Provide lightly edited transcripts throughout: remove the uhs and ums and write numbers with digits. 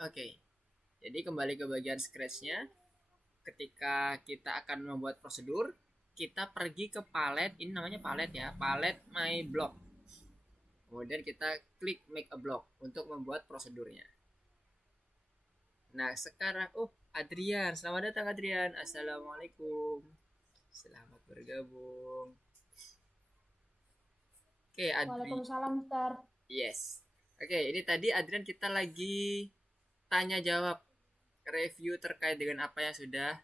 Oke, jadi kembali ke bagian scratch-nya. Ketika kita akan membuat prosedur, kita pergi ke palet, ini namanya palet ya, palet my block. Kemudian kita klik make a block untuk membuat prosedurnya. Nah, sekarang, Adrian, selamat datang Adrian. Assalamualaikum. Selamat bergabung. Oke, Adri. Waalaikumsalam, Mister. Yes. Oke, ini tadi Adrian kita lagi tanya jawab review terkait dengan apa yang sudah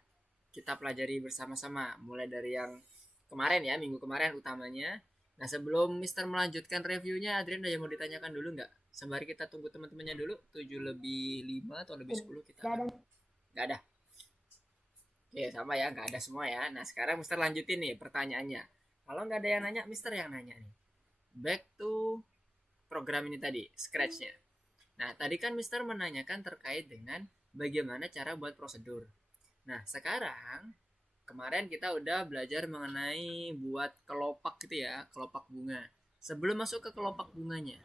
kita pelajari bersama-sama. Mulai dari yang kemarin ya, minggu kemarin utamanya. Nah, sebelum Mister melanjutkan reviewnya, Adrian ada yang mau ditanyakan dulu nggak? Sembari kita tunggu teman-temannya dulu, 7 lebih 5 atau lebih 10 kita Tidak akan. ada. Nggak ada. Oke, sama ya, nggak ada semua ya. Nah, sekarang Mister lanjutin nih pertanyaannya. Kalau nggak ada yang nanya, Mister yang nanya nih. Back to program ini tadi, scratch-nya. Nah, tadi kan Mister menanyakan terkait dengan bagaimana cara buat prosedur. Nah, sekarang kemarin kita udah belajar mengenai buat kelopak gitu ya, kelopak bunga. Sebelum masuk ke kelopak bunganya,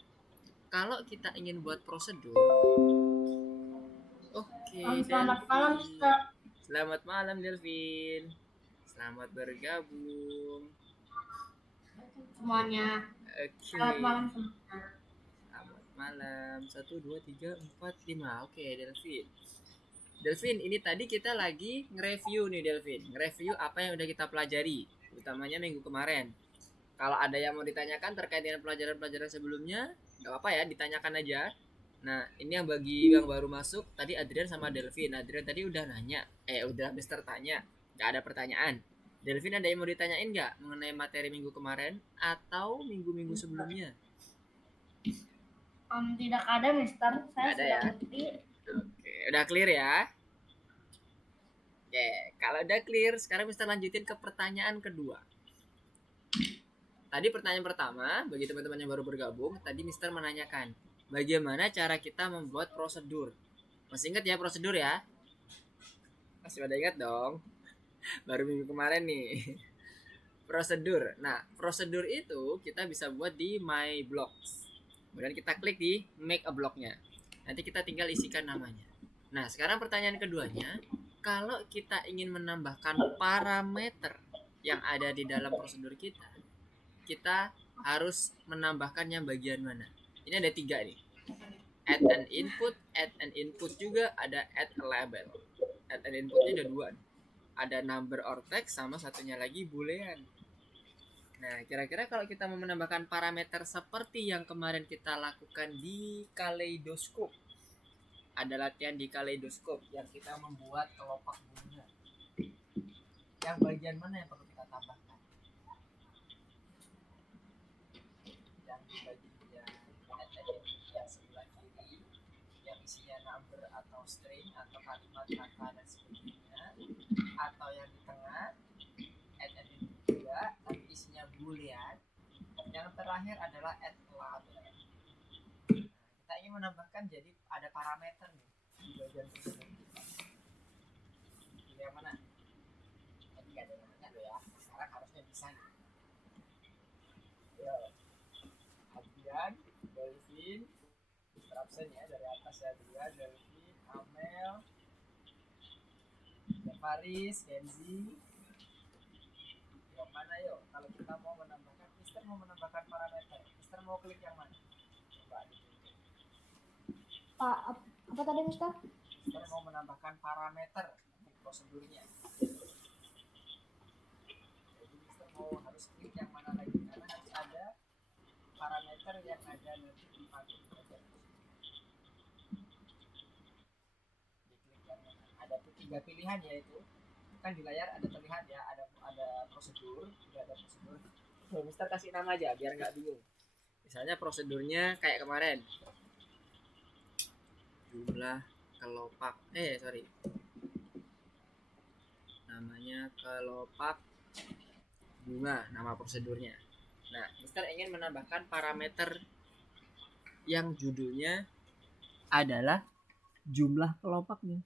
kalau kita ingin buat prosedur, oke, Selamat malam, Delvin. Mister. Selamat malam, Delvin. Selamat bergabung. Semuanya. Selamat Oke, malam semuanya. selamat malam. Satu, dua, tiga, empat, lima. Oke, Delvin. Delvin, ini tadi kita lagi nge-review nih Delvin. Nge-review apa yang udah kita pelajari, utamanya minggu kemarin. Kalau ada yang mau ditanyakan terkait dengan pelajaran-pelajaran sebelumnya, nggak apa-apa ya, ditanyakan aja. Nah, ini yang bagi yang baru masuk, tadi Adrian sama Delvin. Adrian tadi udah nanya, udah Mister tanya, nggak ada pertanyaan. Delvin ada yang mau ditanyain nggak mengenai materi minggu kemarin atau minggu-minggu sebelumnya? Tidak ada, Mister. Nggak Saya ada sudah ya? ngerti. Oke, udah clear ya? Oke, kalau udah clear, sekarang Mister lanjutin ke pertanyaan kedua. Tadi pertanyaan pertama, bagi teman-teman yang baru bergabung, tadi Mister menanyakan, bagaimana cara kita membuat prosedur? Masih ingat ya prosedur ya? Masih pada ingat dong? Baru minggu kemarin nih. Prosedur. Nah, prosedur itu kita bisa buat di My Blocks. Kemudian kita klik di Make a Blocknya. Nanti kita tinggal isikan namanya. Nah, sekarang pertanyaan keduanya, kalau kita ingin menambahkan parameter yang ada di dalam prosedur kita harus menambahkannya bagian mana? Ini ada tiga nih. Add an input juga, ada add a label. Add an inputnya ada dua. Ada number or text sama satunya lagi boolean. Nah, kira-kira kalau kita mau menambahkan parameter seperti yang kemarin kita lakukan di Kaleidoskop, ada latihan di Kaleidoskop yang kita membuat kelopak bunga. Yang bagian mana yang perlu kita tambahkan? Yang di bagian yang sebelah kiri, yang isinya number atau string atau kalimat kata dan sebagainya, atau yang di tengah add input juga tapi isinya boolean. Yang terakhir adalah add label. Nah, kita ingin menambahkan jadi ada parameter nih di bagian tersebut. Pilih yang mana? Tadi nggak ada namanya loh ya. Sekarang harusnya bisa nih. Yo, Adrian, Delvin, absen ya dari atas ya, Adrian, Delvin, Amel, Faris, Kenzi. Yang mana yuk? Kalau kita mau menambahkan, Mister mau menambahkan parameter. Mister mau klik yang mana? Coba ditunjuk. Pak, apa tadi, Mister? Mister mau menambahkan parameter untuk prosedurnya. Jadi Mister mau harus klik yang mana lagi? Karena harus ada parameter yang ada nanti di bagian prosedur. Diklik yang mana? Ada tiga pilihan yaitu kan di layar ada terlihat ya, ada prosedur, tidak ada prosedur. Mister kasih nama aja biar nggak bingung. Misalnya prosedurnya kayak kemarin, jumlah kelopak, sorry, namanya kelopak bunga, nama prosedurnya. Nah, Mister ingin menambahkan parameter yang judulnya adalah jumlah kelopaknya.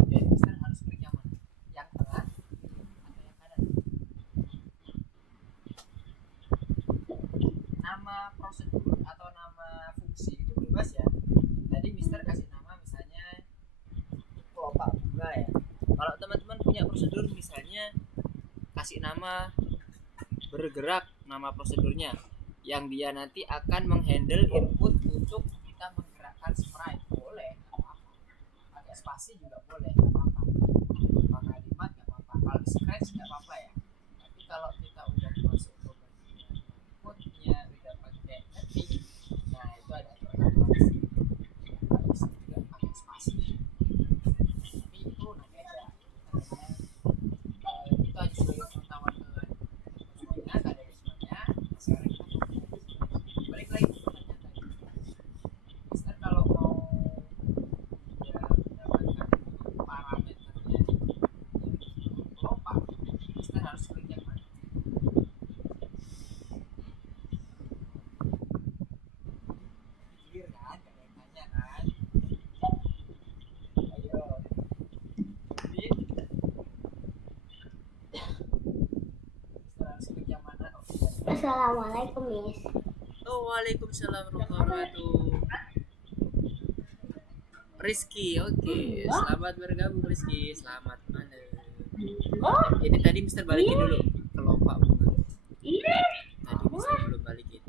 Oke, Mister harus klik yang mana? Yang tengah atau yang kanan? Nama prosedur atau nama fungsi prosedur misalnya kasih nama bergerak, nama prosedurnya yang dia nanti akan menghandle input untuk kita menggerakkan sprite, boleh, pakai spasi juga boleh, nggak apa-apa, tanpa kalimat nggak apa-apa, kalau scratch nggak apa-apa ya. Tapi kalau kita udah masuk ke bagian inputnya udah pakai netting, nah itu ada aturan sih, nggak bisa juga pakai spasi. Tapi itu nanti aja itu hanya sebagai pengetahuan semuanya, ada semuanya. Sekarang kita balik lagi ke pertanyaan tadi, Mister kalau mau ya mendapatkan parameternya yang kelopak, Mister harus klik yang mana? Pikir kan, gak ada yang tanya kan? Ayo, Fit. Mister harus klik yang mana? Oke. Assalamualaikum, Miss. Oh, waalaikumsalam warahmatullahi wabarakatuh. Rizky, oke. Selamat bergabung Rizky. Selamat malam. Ini tadi Mister balikin dulu kelopak bunga. Tadi Mister belum balikin.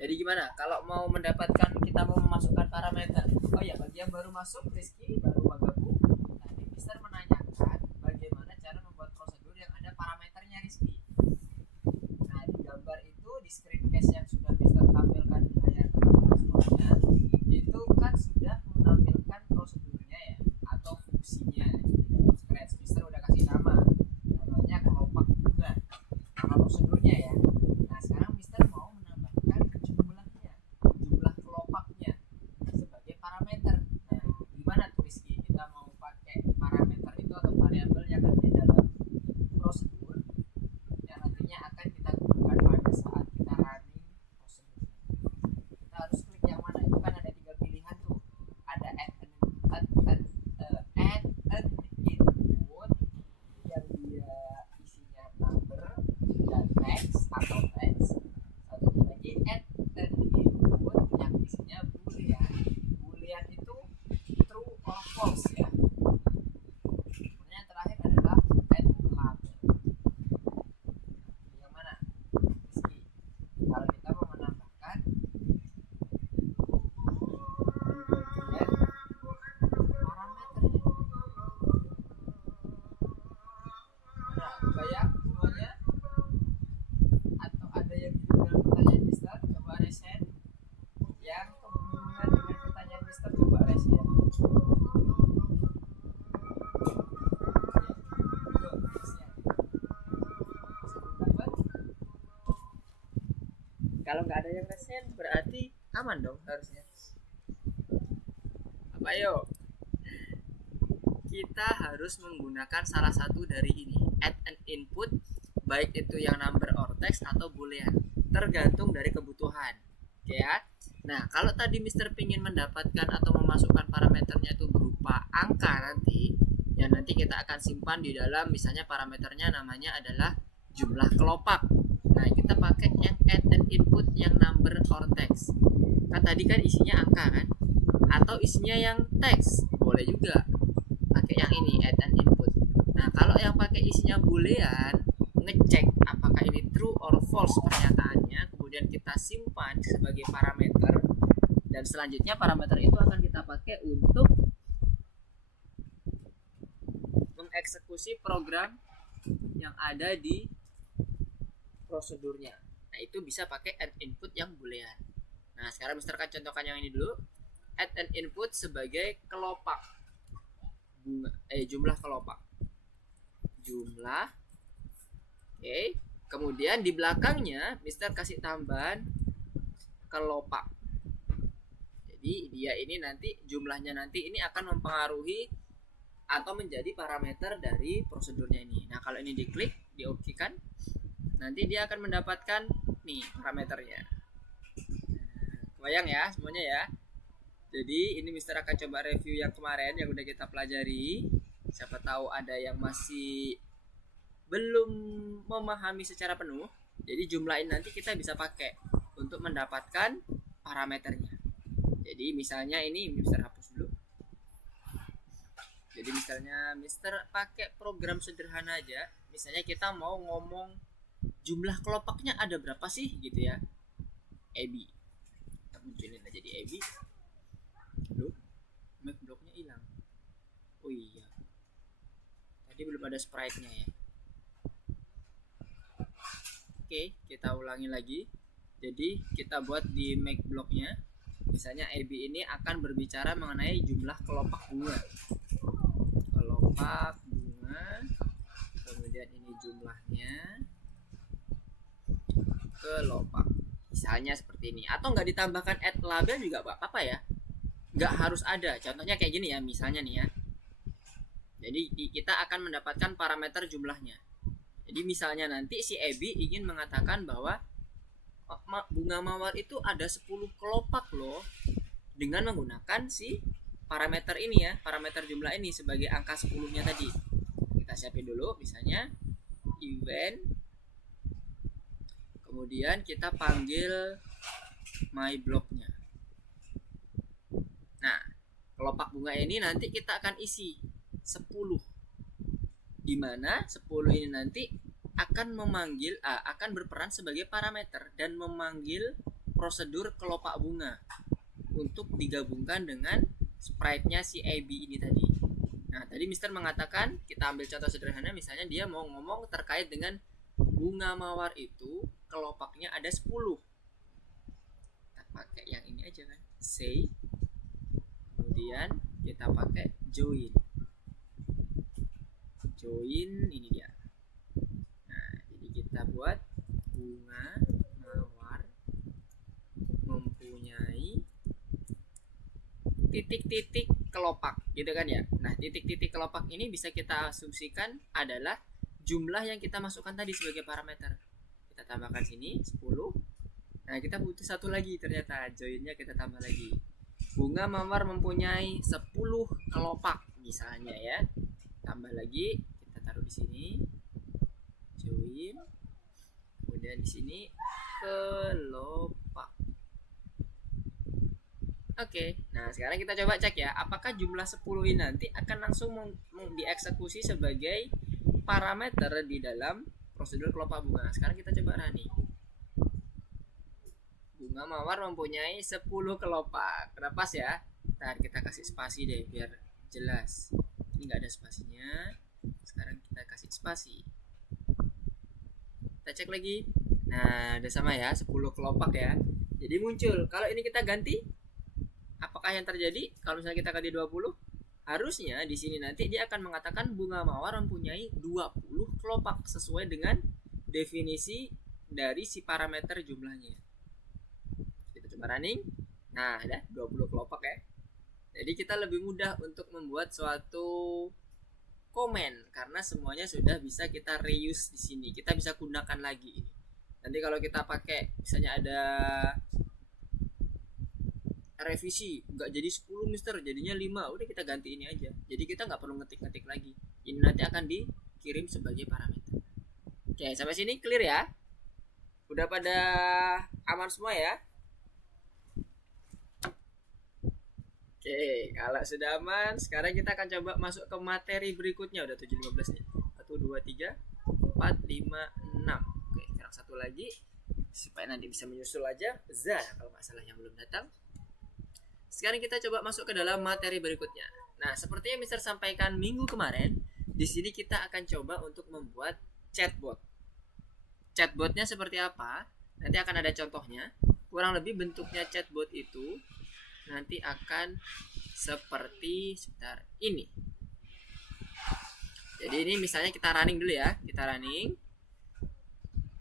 Jadi gimana? Kalau mau mendapatkan, kita mau memasukkan parameter. Oh ya, bagi yang baru masuk Rizky, baru bergabung. Tadi Mister menanyakan bagaimana cara membuat prosedur yang ada parameternya Rizky. Nah, di gambar itu, di screencast yang sudah Mister tampilkan di layar semuanya, itu kan sudah menampilkan prosedurnya ya, atau fungsinya di dalam scratch. Mister udah kasih namanya kelopak bunga, nama prosedurnya ya. Nah, sekarang Mister mau menambahkan jumlahnya, jumlah kelopaknya sebagai parameter. Nah, gimana tuh Rizky? Kita mau pakai parameter itu atau variabel yang ada di dalam prosedur yang nantinya akan kita gunakan pada saat kita running prosedur. Kita harus klik yang mana? Itu kan ada 3 pilihan tuh. Ada add an input yang dia isinya number dan text atau text. Satu lagi add an input yang isinya boolean. Boolean itu true or false ya. Kemudian yang terakhir adalah add label. Yang mana? Rizky, kalau kita mau menambahkan di bagian parameternya. Nah, bayang semuanya? Atau ada yang bingung dengan pertanyaan Mister? Coba raise hand. Yang kebingungan dengan pertanyaan Mister, coba raise hand. Yuk, raise hand. Dapat? Kalau nggak ada yang raise hand, berarti aman dong harusnya. Apa yuk? Kita harus menggunakan salah satu dari ini, add an input, baik itu yang number or text atau boolean, tergantung dari kebutuhan. Oke ya. Nah, kalau tadi Mister pingin mendapatkan atau memasukkan parameternya itu berupa angka nanti, yang nanti kita akan simpan di dalam, misalnya parameternya namanya adalah jumlah kelopak. Nah, kita pakai yang add an input yang number or text. Kan tadi kan isinya angka kan? Atau isinya yang teks, boleh juga pakai yang ini, add an input. Nah, kalau yang pakai isinya boolean, ngecek apakah ini true or false pernyataannya, kemudian kita simpan sebagai parameter, dan selanjutnya parameter itu akan kita pakai untuk mengeksekusi program yang ada di prosedurnya. Nah, itu bisa pakai add input yang boolean. Nah, sekarang Mister akan contohkan yang ini dulu. Add an input sebagai kelopak bunga, jumlah kelopak. Jumlah. Oke. Kemudian di belakangnya Mister kasih tambahan kelopak. Jadi dia ini nanti jumlahnya nanti ini akan mempengaruhi atau menjadi parameter dari prosedurnya ini. Nah, kalau ini diklik, diokekan, nanti dia akan mendapatkan nih parameternya. Kebayang ya semuanya ya. Jadi ini Mister akan coba review yang kemarin yang udah kita pelajari. Siapa tahu ada yang masih belum memahami secara penuh. Jadi jumlah ini nanti kita bisa pakai untuk mendapatkan parameternya. Jadi misalnya ini Mister hapus dulu. Jadi misalnya Mister pakai program sederhana aja. Misalnya kita mau ngomong jumlah kelopaknya ada berapa sih gitu ya. AB. Kita munculin aja di AB. Loh, make blocknya hilang. Oh iya. Tadi belum ada sprite-nya ya. Oke, kita ulangi lagi. Jadi kita buat di make blocknya. Misalnya AB ini akan berbicara mengenai jumlah kelopak bunga. Kelopak bunga. Kemudian ini jumlahnya. Kelopak. Misalnya seperti ini. Atau nggak ditambahkan add label juga apa-apa ya. Nggak harus ada. Contohnya kayak gini ya. Misalnya nih ya. Jadi kita akan mendapatkan parameter jumlahnya. Jadi misalnya nanti si Ebi ingin mengatakan bahwa bunga mawar itu ada 10 kelopak loh, dengan menggunakan si parameter ini ya, parameter jumlah ini sebagai angka 10-nya tadi. Kita siapin dulu misalnya event, kemudian kita panggil my block-nya. Nah, kelopak bunga ini nanti kita akan isi 10, dimana 10 ini nanti akan akan berperan sebagai parameter dan memanggil prosedur kelopak bunga untuk digabungkan dengan sprite-nya si AB ini tadi. Nah, tadi Mister mengatakan, kita ambil contoh sederhana, misalnya dia mau ngomong terkait dengan bunga mawar itu kelopaknya ada 10. Kita pakai yang ini aja kan, say, kemudian kita pakai join ini dia. Nah, jadi kita buat bunga mawar mempunyai titik-titik kelopak gitu kan ya. Nah, titik-titik kelopak ini bisa kita asumsikan adalah jumlah yang kita masukkan tadi sebagai parameter. Kita tambahkan sini 10. Nah, kita butuh satu lagi, ternyata joinnya kita tambah lagi. Bunga mawar mempunyai 10 kelopak misalnya ya. Tambah lagi, kita taruh di sini join, kemudian di sini kelopak. Oke, nah sekarang kita coba cek ya, apakah jumlah 10 ini nanti akan langsung dieksekusi sebagai parameter di dalam prosedur kelopak bunga. Sekarang kita coba running. Bunga mawar mempunyai 10 kelopak. Udah pas ya? Ntar kita kasih spasi deh biar jelas. Ini nggak ada spasinya. Sekarang kita kasih spasi. Kita cek lagi. Nah, udah sama ya, 10 kelopak ya. Jadi muncul. Kalau ini kita ganti, apakah yang terjadi? Kalau misalnya kita ganti 20, harusnya di sini nanti dia akan mengatakan bunga mawar mempunyai 20 kelopak sesuai dengan definisi dari si parameter jumlahnya. Kita coba running. Nah, ada 20 kelopak ya. Jadi kita lebih mudah untuk membuat suatu komen karena semuanya sudah bisa kita reuse di sini. Kita bisa gunakan lagi ini. Nanti kalau kita pakai misalnya ada revisi, nggak jadi 10 Mister, jadinya 5, udah kita ganti ini aja. Jadi kita nggak perlu ngetik-ngetik lagi. Ini nanti akan dikirim sebagai parameter. Oke, sampai sini clear ya? Udah pada aman semua ya? Oke, kalau sudah aman, sekarang kita akan coba masuk ke materi berikutnya. Udah 7.15 nih. 1, 2, 3, 4, 5, 6. Oke, sekarang satu lagi supaya nanti bisa menyusul aja. Kalau nggak salah yang belum datang. Sekarang kita coba masuk ke dalam materi berikutnya. Nah, seperti yang Mister sampaikan minggu kemarin, di sini kita akan coba untuk membuat chatbot. Chatbotnya seperti apa? Nanti akan ada contohnya. Kurang lebih bentuknya chatbot itu nanti akan seperti sebentar ini. Jadi ini misalnya kita running dulu ya. Kita running.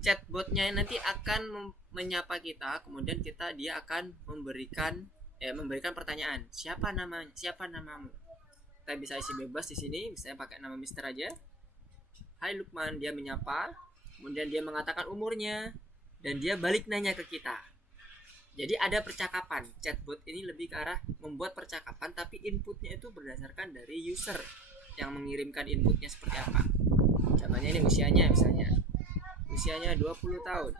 Chatbotnya nanti akan menyapa kita, kemudian dia akan memberikan pertanyaan. Siapa namamu? Kita bisa isi bebas di sini, misalnya pakai nama Mister aja. Hai Lukman, dia menyapa, kemudian dia mengatakan umurnya dan dia balik nanya ke kita. Jadi ada percakapan. Chatbot ini lebih ke arah membuat percakapan, tapi inputnya itu berdasarkan dari user yang mengirimkan inputnya seperti apa. Contohnya ini usianya misalnya. Usianya 20 tahun.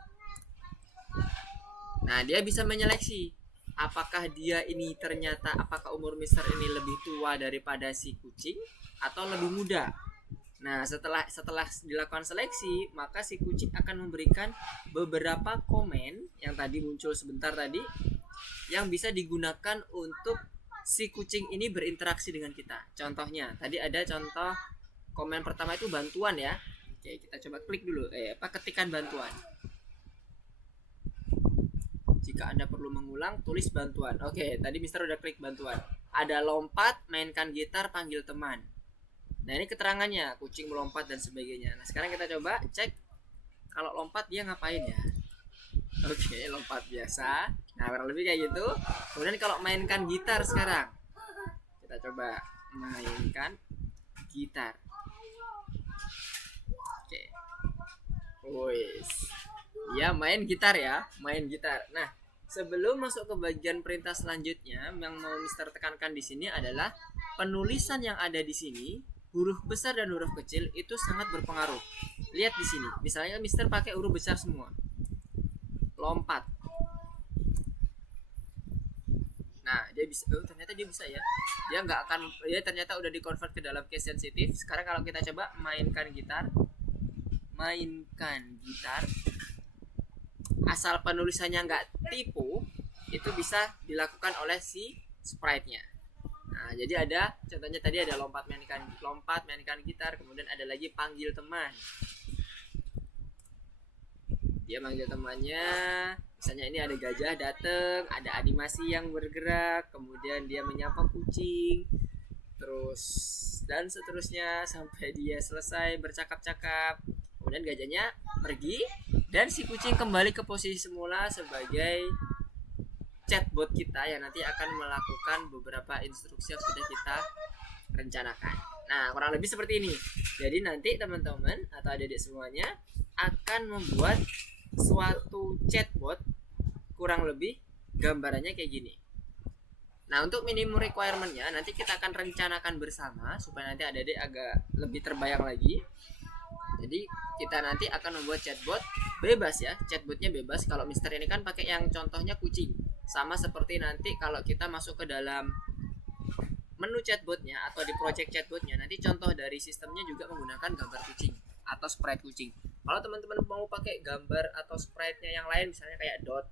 Nah, dia bisa menyeleksi apakah dia ini ternyata apakah umur Mister ini lebih tua daripada si kucing atau lebih muda. Nah, setelah dilakukan seleksi, maka si kucing akan memberikan beberapa komen yang tadi muncul sebentar tadi yang bisa digunakan untuk si kucing ini berinteraksi dengan kita. Contohnya, tadi ada contoh komen pertama itu bantuan ya. Oke, kita coba klik dulu. Ketikan bantuan. Jika Anda perlu mengulang, tulis bantuan. Oke, tadi Mister udah klik bantuan. Ada lompat, mainkan gitar, panggil teman. Nah, ini keterangannya, kucing melompat dan sebagainya. Nah, sekarang kita coba cek kalau lompat dia ngapain ya. Oke, lompat biasa. Nah, kurang lebih kayak gitu. Kemudian kalau mainkan gitar sekarang. Kita coba mainkan gitar. Oke. Wis. Ya, main gitar ya, main gitar. Nah, sebelum masuk ke bagian perintah selanjutnya yang mau Mister tekankan di sini adalah penulisan yang ada di sini, huruf besar dan huruf kecil itu sangat berpengaruh. Lihat di sini. Misalnya Mister pakai huruf besar semua. Lompat. Nah, dia bisa. Ternyata dia bisa ya. Dia nggak akan. Dia ternyata udah dikonvert ke dalam case sensitif. Sekarang kalau kita coba mainkan gitar, asal penulisannya nggak tipu, itu bisa dilakukan oleh si sprite-nya. Nah, jadi ada contohnya tadi ada lompat mainkan gitar, kemudian ada lagi panggil teman. Dia manggil temannya, misalnya ini ada gajah datang, ada animasi yang bergerak, kemudian dia menyapa kucing, terus dan seterusnya sampai dia selesai bercakap-cakap. Kemudian gajahnya pergi dan si kucing kembali ke posisi semula sebagai chatbot kita yang nanti akan melakukan beberapa instruksi yang sudah kita rencanakan. Nah, kurang lebih seperti ini. Jadi nanti teman-teman atau adik-adik semuanya akan membuat suatu chatbot kurang lebih gambarannya kayak gini. Nah, untuk minimum requirement-nya nanti kita akan rencanakan bersama supaya nanti adik-adik agak lebih terbayang lagi. Jadi kita nanti akan membuat chatbot bebas ya, chatbotnya bebas. Kalau Mister ini kan pakai yang contohnya kucing, sama seperti nanti kalau kita masuk ke dalam menu chatbotnya atau di project chatbotnya, nanti contoh dari sistemnya juga menggunakan gambar kucing atau sprite kucing. Kalau teman-teman mau pakai gambar atau sprite-nya yang lain, misalnya kayak dot,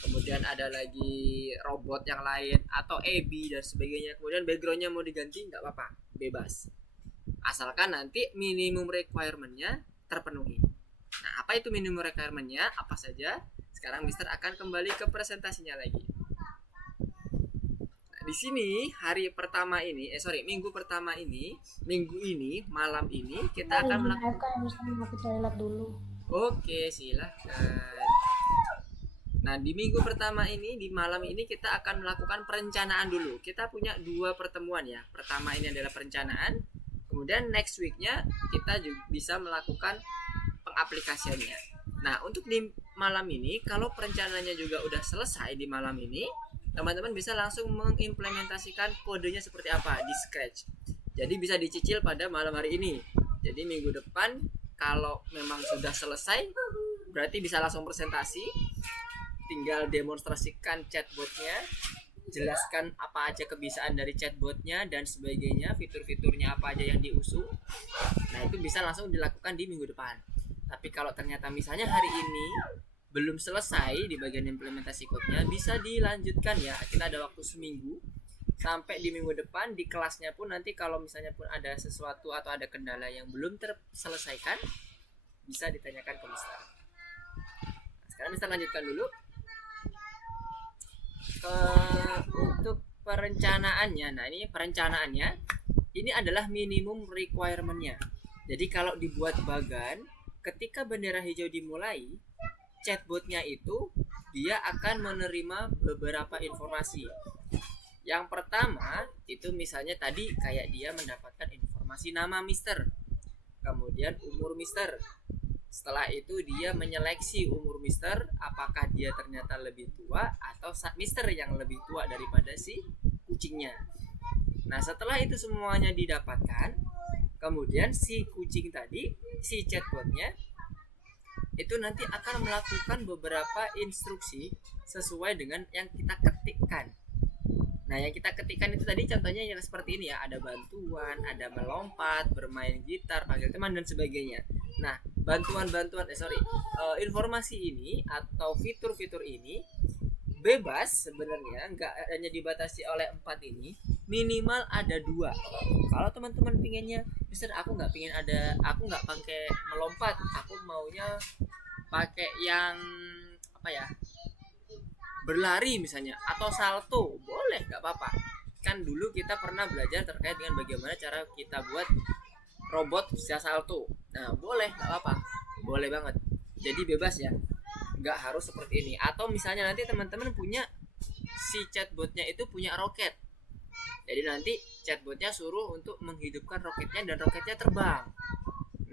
kemudian ada lagi robot yang lain atau AB dan sebagainya, kemudian backgroundnya mau diganti, nggak apa-apa, bebas. Asalkan nanti minimum requirement-nya terpenuhi. Nah, apa itu minimum requirement-nya? Apa saja? Sekarang Mister akan kembali ke presentasinya lagi. Nah, di sini minggu ini, malam ini kita akan melakukan. Oke, silahkan. Nah, di minggu pertama ini, di malam ini kita akan melakukan perencanaan dulu. Kita punya 2 pertemuan ya. Pertama ini adalah perencanaan. Kemudian next week-nya kita juga bisa melakukan pengaplikasiannya. Nah, untuk di malam ini, kalau perencanaannya juga udah selesai di malam ini, teman-teman bisa langsung mengimplementasikan kodenya seperti apa di Scratch. Jadi bisa dicicil pada malam hari ini. Jadi minggu depan kalau memang sudah selesai, berarti bisa langsung presentasi. Tinggal demonstrasikan chatbotnya, jelaskan apa aja kebiasaan dari chatbotnya dan sebagainya, fitur-fiturnya apa aja yang diusung. Nah, itu bisa langsung dilakukan di minggu depan. Tapi kalau ternyata misalnya hari ini belum selesai di bagian implementasi kodenya, bisa dilanjutkan ya. Kita ada waktu seminggu sampai di minggu depan. Di kelasnya pun nanti kalau misalnya pun ada sesuatu atau ada kendala yang belum terselesaikan, bisa ditanyakan ke Mister. Nah, sekarang Mister lanjutkan dulu untuk perencanaannya. Nah, ini perencanaannya ini adalah minimum requirement-nya. Jadi kalau dibuat bagan, ketika bendera hijau dimulai, chatbotnya itu dia akan menerima beberapa informasi. Yang pertama itu misalnya tadi kayak dia mendapatkan informasi nama Mister, kemudian umur Mister. Setelah itu dia menyeleksi umur Mister, apakah dia ternyata lebih tua atau Mister yang lebih tua daripada si kucingnya. Nah, setelah itu semuanya didapatkan, kemudian si kucing tadi, si chatbotnya itu nanti akan melakukan beberapa instruksi sesuai dengan yang kita ketikkan. Nah, yang kita ketikkan itu tadi contohnya yang seperti ini ya, ada bantuan, ada melompat, bermain gitar, panggil teman dan sebagainya. Nah, informasi ini atau fitur-fitur ini bebas sebenarnya, nggak hanya dibatasi oleh 4 ini, minimal ada 2. Kalau teman-teman pinginnya, Mister aku nggak pakai melompat, aku maunya pakai yang apa ya, berlari misalnya atau salto, boleh, nggak apa-apa. Kan dulu kita pernah belajar terkait dengan bagaimana cara kita buat robot bisa salto. Nah, boleh, nggak apa-apa, boleh banget. Jadi bebas ya, nggak harus seperti ini. Atau misalnya nanti teman-teman punya si chatbotnya itu punya roket, jadi nanti chatbotnya suruh untuk menghidupkan roketnya dan roketnya terbang.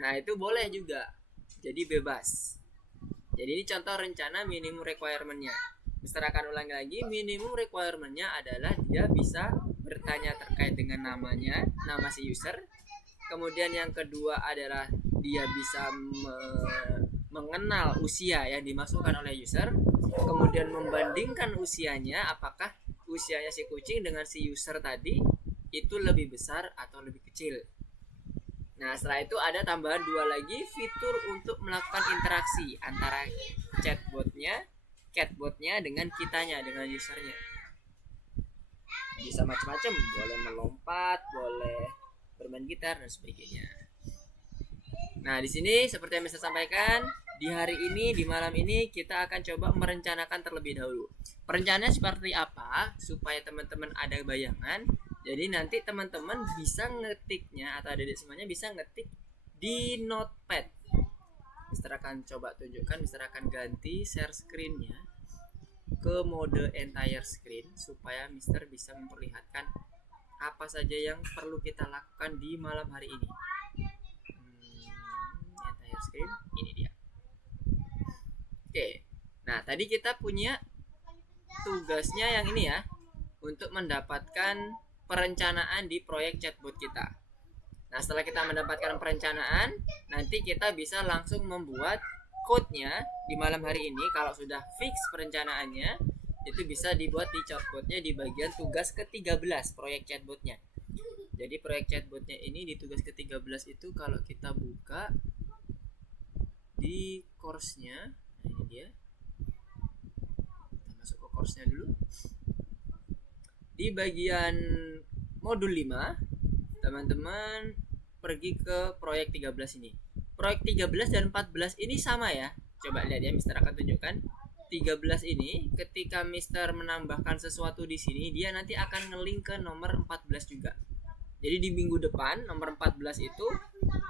Nah, itu boleh juga, jadi bebas. Jadi ini contoh rencana minimum requirement-nya. Mister akan ulangi lagi, minimum requirement-nya adalah dia bisa bertanya terkait dengan namanya, nama si user. Kemudian yang kedua adalah dia bisa mengenal usia yang dimasukkan oleh user. Kemudian membandingkan usianya, apakah usianya si kucing dengan si user tadi itu lebih besar atau lebih kecil. Nah, setelah itu ada tambahan 2 lagi fitur untuk melakukan interaksi antara catbotnya dengan kitanya, dengan usernya. Bisa macam-macam, boleh melompat, boleh bermain gitar dan sebagainya. Nah, di sini seperti yang saya sampaikan, di hari ini, di malam ini kita akan coba merencanakan terlebih dahulu. Perencanaannya seperti apa supaya teman-teman ada bayangan. Jadi nanti teman-teman bisa ngetiknya, atau adik semuanya bisa ngetik di notepad. Mister akan coba tunjukkan, Mister akan ganti share screen-nya ke mode entire screen supaya Mister bisa memperlihatkan apa saja yang perlu kita lakukan di malam hari ini. Entire screen, ini dia. Oke. Nah, tadi kita punya tugasnya yang ini ya, untuk mendapatkan perencanaan di proyek chatbot kita. Nah, setelah kita mendapatkan perencanaan, nanti kita bisa langsung membuat code-nya di malam hari ini. Kalau sudah fix perencanaannya, itu bisa dibuat di chatbotnya di bagian tugas ke-13 proyek chatbotnya. Jadi proyek chatbotnya ini di tugas ke-13 itu kalau kita buka di course-nya, nah ini dia. Kita masuk ke course-nya dulu. Di bagian modul 5, teman-teman pergi ke proyek 13 ini. Proyek 13 dan 14 ini sama ya. Coba lihat ya, Mister akan tunjukkan. 13 ini ketika Mister menambahkan sesuatu di sini, dia nanti akan ngelink ke nomor 14 juga. Jadi di minggu depan nomor 14 itu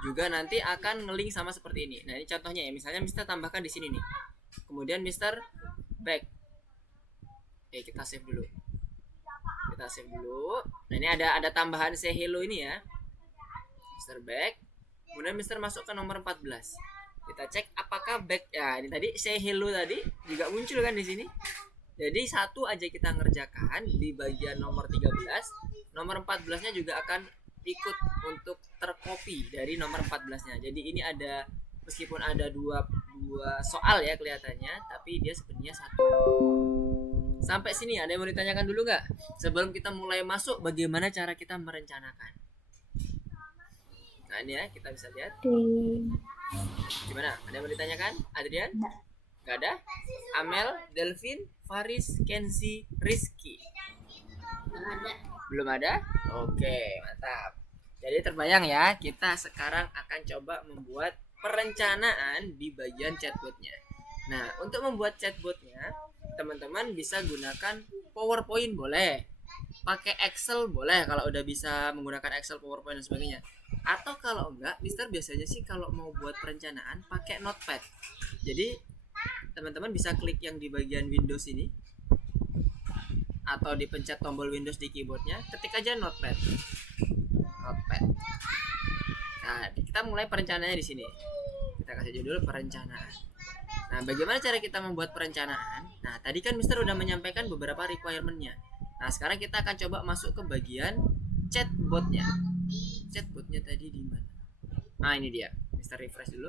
juga nanti akan ngelink sama seperti ini. Nah, ini contohnya ya. Misalnya Mister tambahkan di sini nih. Kemudian Mister back. Oke, kita save dulu. Nah, ini ada tambahan say hello ini ya. Mister back. Kemudian Mister masuk ke nomor 14. Kita cek apakah back. Ya, ini tadi say hello tadi juga muncul kan di sini. Jadi satu aja kita ngerjakan di bagian nomor 13. Nomor 14-nya juga akan ikut untuk tercopy dari nomor 14-nya. Jadi ini ada, meskipun ada dua soal ya kelihatannya, tapi dia sebenarnya satu. Sampai sini ada yang mau ditanyakan dulu nggak? Sebelum kita mulai masuk, bagaimana cara kita merencanakan? Nah, ini ya, kita bisa lihat. Gimana? Ada yang mau ditanyakan? Adrian? Nggak ada? Amel, Delvin, Faris, Kenzi, Rizky? Belum ada? Oke, mantap. Jadi terbayang ya, kita sekarang akan coba membuat perencanaan di bagian chatbotnya. Nah, untuk membuat chatbotnya, teman-teman bisa gunakan PowerPoint boleh, pakai Excel boleh kalau udah bisa menggunakan Excel, PowerPoint dan sebagainya. Atau kalau enggak, Mister biasanya sih kalau mau buat perencanaan pakai Notepad. Jadi teman-teman bisa klik yang di bagian Windows ini, atau dipencet tombol Windows di keyboardnya, ketik aja Notepad. Nah, kita mulai perencanaannya di sini. Kita kasih judul perencanaan. Nah, bagaimana cara kita membuat perencanaan? Nah, tadi kan Mister udah menyampaikan beberapa requirement-nya. Nah, sekarang kita akan coba masuk ke bagian chatbotnya. Chatbotnya tadi di mana? Nah, ini dia. Mister refresh dulu.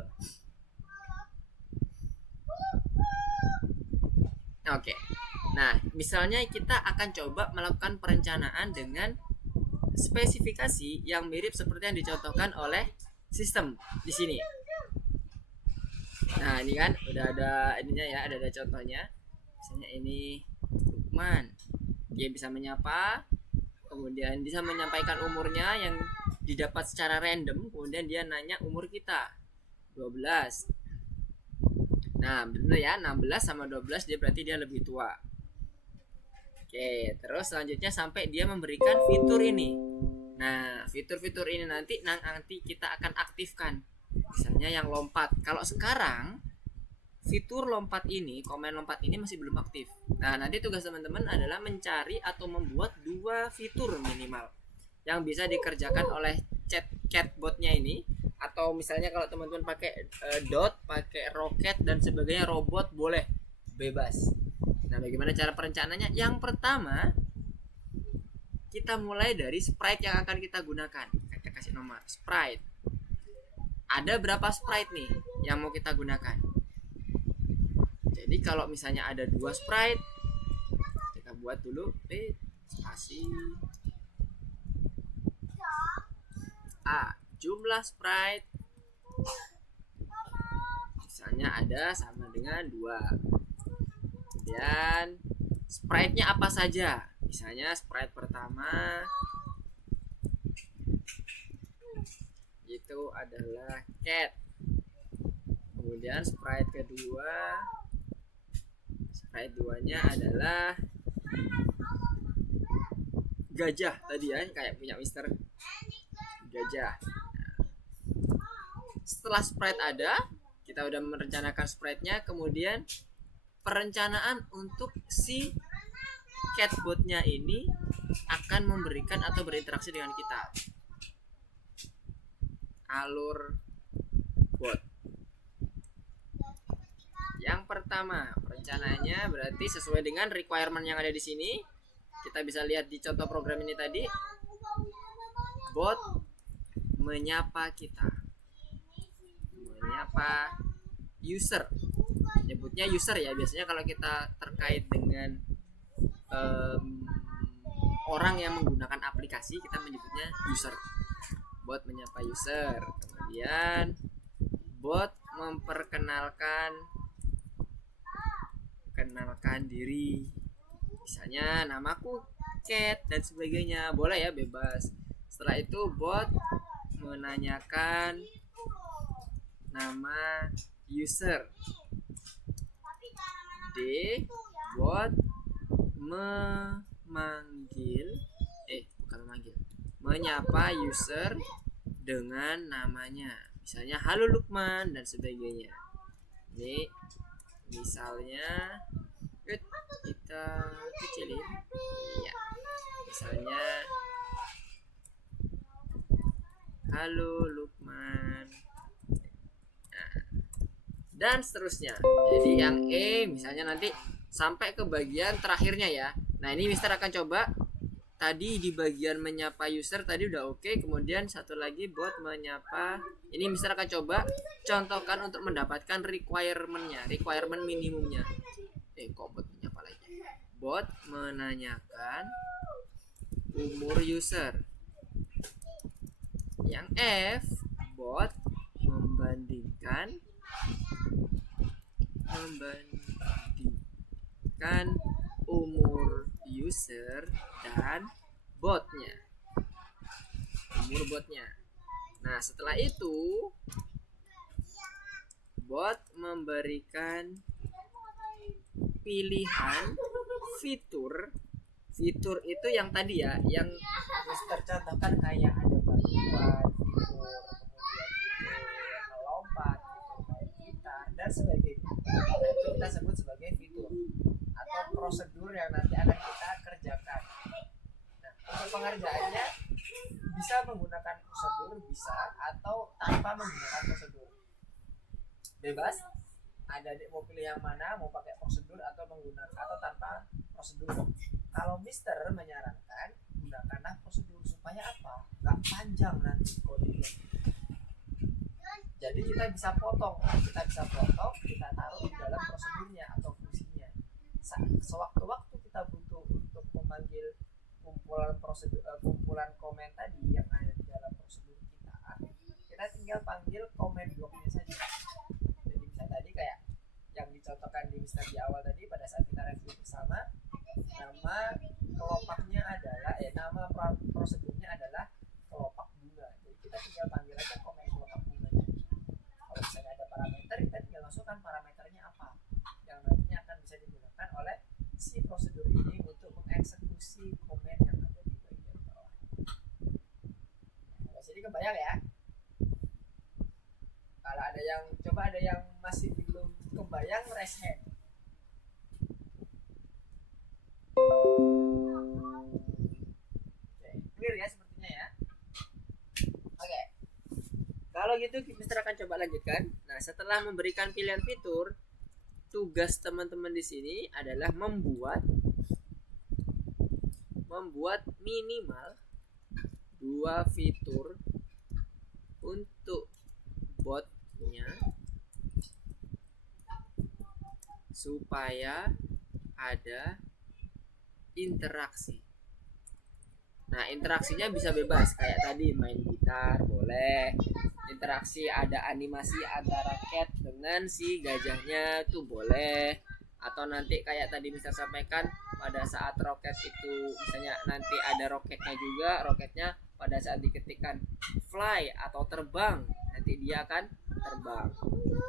Oke. Nah, misalnya kita akan coba melakukan perencanaan dengan spesifikasi yang mirip seperti yang dicontohkan oleh sistem di sini. Nah, ini kan udah ada ininya ya, ada contohnya. Misalnya ini Lukman. Dia bisa menyapa, kemudian bisa menyampaikan umurnya yang didapat secara random, kemudian dia nanya umur kita 12. Nah, bener ya, 16 sama 12 dia berarti dia lebih tua. Oke, terus selanjutnya sampai dia memberikan fitur ini. Nah, fitur-fitur ini nanti kita akan aktifkan. Misalnya yang lompat. Kalau sekarang fitur lompat ini, komen lompat ini masih belum aktif. Nah, nanti tugas teman-teman adalah mencari atau membuat 2 fitur minimal yang bisa dikerjakan oleh chatbotnya ini. Atau misalnya kalau teman-teman pakai dot, pakai roket dan sebagainya, robot boleh, bebas. Nah, bagaimana cara perencanaannya? Yang pertama, kita mulai dari sprite yang akan kita gunakan. Kita kasih nomor sprite. Ada berapa sprite nih yang mau kita gunakan? Jadi kalau misalnya ada 2 sprite, kita buat dulu spasi A, jumlah sprite misalnya ada sama dengan 2. Dan sprite-nya apa saja? Misalnya sprite pertama itu adalah cat. Kemudian sprite kedua, sprite 2-nya adalah gajah tadi ya, kayak punya Mister gajah. Setelah sprite ada, kita udah merencanakan sprite-nya, kemudian perencanaan untuk si chatbot-nya ini akan memberikan atau berinteraksi dengan kita. Alur bot. Yang pertama, perencanaannya berarti sesuai dengan requirement yang ada di sini. Kita bisa lihat di contoh program ini tadi. Bot menyapa kita. Menyapa user. Nyebutnya user ya, biasanya kalau kita terkait dengan orang yang menggunakan aplikasi kita menyebutnya user. Bot menyapa user. Kemudian bot memperkenalkan diri. Misalnya namaku Cat dan sebagainya. Boleh ya, bebas. Setelah itu bot menanyakan nama user. D, bot menyapa user dengan namanya. Misalnya halo Lukman dan sebagainya. Ini misalnya kita kecilin. Iya. Misalnya halo Lukman. Nah, dan seterusnya. Jadi yang E misalnya nanti sampai ke bagian terakhirnya ya. Nah, ini Mister akan coba. Tadi di bagian menyapa user tadi udah oke. Kemudian satu lagi bot menyapa. Ini Mister akan coba contohkan untuk mendapatkan requirement minimumnya. Kok bot menyapa lagi? Bot menanyakan umur user. Yang F, bot membandingkan umur user dan botnya. Umur botnya. Nah, setelah itu bot memberikan pilihan fitur. Fitur itu yang tadi ya, yang Mister contohkan kayak ada bantuan, fitur, kemudian fitur melompat, fitur main gitar dan sebagainya. Itu kita sebut sebagai fitur atau prosedur yang nanti akan kita kerjakan. Nah, untuk pengerjaannya bisa menggunakan prosedur, bisa atau tanpa menggunakan prosedur. Bebas. Ada adik mau pilih yang mana, mau pakai prosedur atau menggunakan atau tanpa prosedur. Kalau Mister menyarankan gunakanlah prosedur supaya apa? Gak panjang nanti kodenya. Jadi kita bisa potong, kita taruh di dalam prosedurnya atau fungsinya. Sewaktu-waktu kita butuh untuk memanggil kumpulan komen tadi yang ada di dalam prosedur kita tinggal panggil komen bloknya saja. Jadi misalnya tadi kayak yang dicontohkan di Mister di awal tadi, pada saat kita review bersama, nama kelopaknya adalah nama prosedurnya adalah kelopak bunga. Jadi kita tinggal panggil aja komen kelopak bunganya. Kalau misalnya ada parameter, kita tinggal masukkan parameternya apa yang nantinya akan bisa digunakan oleh si prosedur ini untuk mengeksekusi komen yang ada di bagian bawah. Nah, jadi kebayang ya? Kalau ada yang masih belum kebayang, raise hand. Oke, clear ya sepertinya ya. Oke. Kalau gitu Mister akan coba lanjutkan. Nah, setelah memberikan pilihan fitur, tugas teman-teman di sini adalah membuat minimal 2 fitur untuk botnya supaya ada interaksi. Nah, interaksinya bisa bebas kayak tadi main gitar boleh, interaksi ada animasi antara cat dengan si gajahnya tuh boleh, atau nanti kayak tadi Mister sampaikan pada saat roket itu misalnya nanti ada roketnya juga, roketnya pada saat diketikkan fly atau terbang nanti dia akan terbang.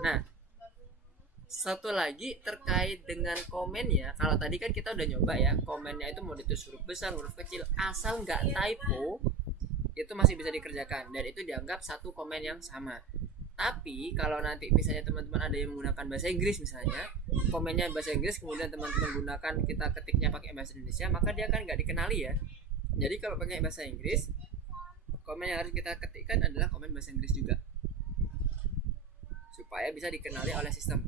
Nah, satu lagi terkait dengan komennya, kalau tadi kan kita udah nyoba ya, komennya itu mau ditulis huruf besar, huruf kecil, asal nggak typo itu masih bisa dikerjakan dan itu dianggap satu komen yang sama. Tapi kalau nanti misalnya teman-teman ada yang menggunakan bahasa Inggris misalnya, komennya bahasa Inggris kemudian teman-teman gunakan kita ketiknya pakai bahasa Indonesia, maka dia kan nggak dikenali ya. Jadi kalau pakai bahasa Inggris, komen yang harus kita ketikkan adalah komen bahasa Inggris juga supaya bisa dikenali oleh sistem.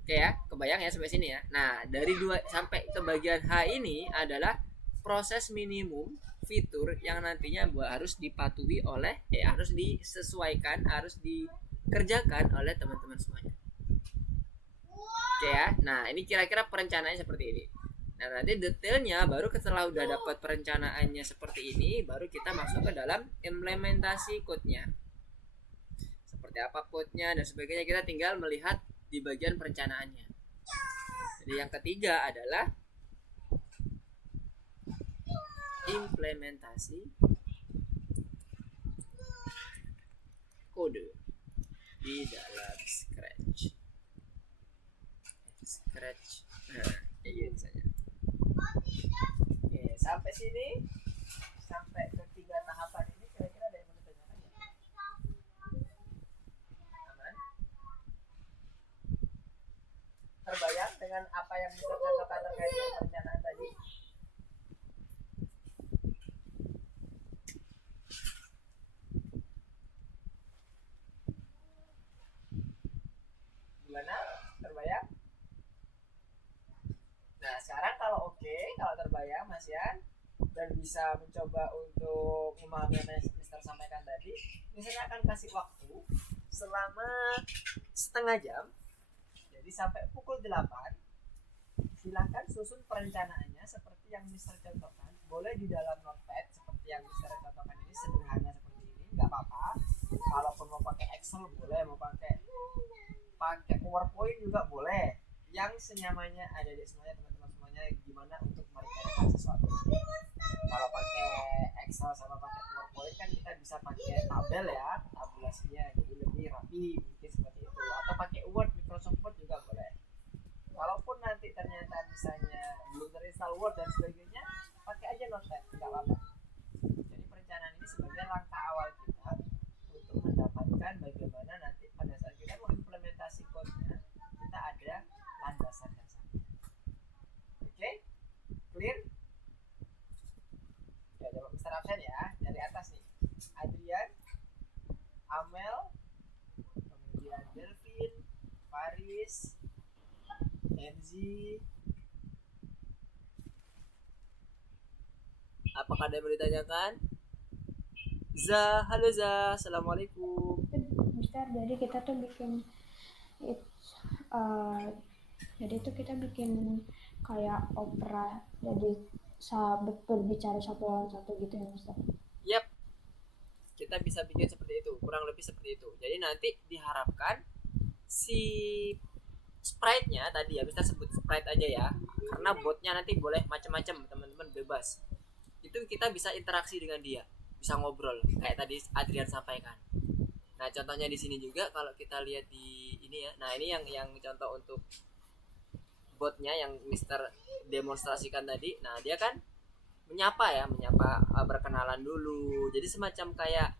Oke ya, kebayang ya sampai sini ya. Nah, dari 2 sampai ke bagian H ini adalah proses minimum fitur yang nantinya harus dipatuhi oleh harus disesuaikan, harus dikerjakan oleh teman-teman semuanya. Oke ya. Nah, ini kira-kira perencanaannya seperti ini. Nah, nanti detailnya baru setelah udah dapat perencanaannya seperti ini, baru kita masuk ke dalam implementasi code-nya. Seperti apa code-nya dan sebagainya, kita tinggal melihat di bagian perencanaannya. Jadi yang ketiga adalah implementasi kode di dalam Scratch. Nah, kayak gini saja. Oke, sampai sini, sampai ketiga tahapan ini kira-kira ada yang mau ditanyakan ya? Aman? Terbayang dengan apa yang bisa contohkan terkait dengan perencanaan tadi? Gimana? Terbayang? Nah, sekarang kalau kalau terbayang Mas Yan dan bisa mencoba untuk memahami apa yang Mister sampaikan tadi, misalnya akan kasih waktu selama setengah jam. Jadi sampai pukul 8, silahkan susun perencanaannya seperti yang Mister contohkan. Boleh di dalam notepad seperti yang Mister contohkan ini, sederhana seperti ini, nggak apa-apa. Kalaupun mau pakai Excel boleh, mau pakai PowerPoint juga boleh. Yang senyamannya ada di semuanya teman-teman semuanya, gimana untuk merencanakan sesuatu. Kalau pakai Excel sama pakai PowerPoint kan kita bisa pakai tabel ya, tabulasinya jadi lebih rapi mungkin seperti itu, atau pakai Word, Microsoft Word juga boleh. Walaupun nanti ternyata misalnya belum terinstall Word dan sebagainya, pakai aja Notepad, nggak apa-apa. Jadi perencanaan ini sebagai langkah awal kita untuk mendapatkan bagaimana nanti pada saat kita mengimplementasi code-nya kita ada landasan dasarnya. Oke? Clear? Ya, coba Mister absen ya, dari atas nih. Adrian, Amel, kemudian Delvin, Faris, Enzi. Apakah ada yang mau ditanyakan? Halo Za, assalamualaikum. Mister. Jadi kita tuh bikin jadi itu kita bikin kayak opera, jadi berbicara satu lawan satu gitu ya Mister. Yap, kita bisa bikin seperti itu, kurang lebih seperti itu. Jadi nanti diharapkan si sprite-nya tadi ya, kita sebut sprite aja ya, karena botnya nanti boleh macam-macam, teman-teman bebas. Itu kita bisa interaksi dengan dia, bisa ngobrol kayak tadi Adrian sampaikan. Nah, contohnya di sini juga kalau kita lihat di ini ya. Nah, ini yang contoh untuk botnya yang Mister demonstrasikan tadi. Nah, dia kan menyapa berkenalan dulu. Jadi semacam kayak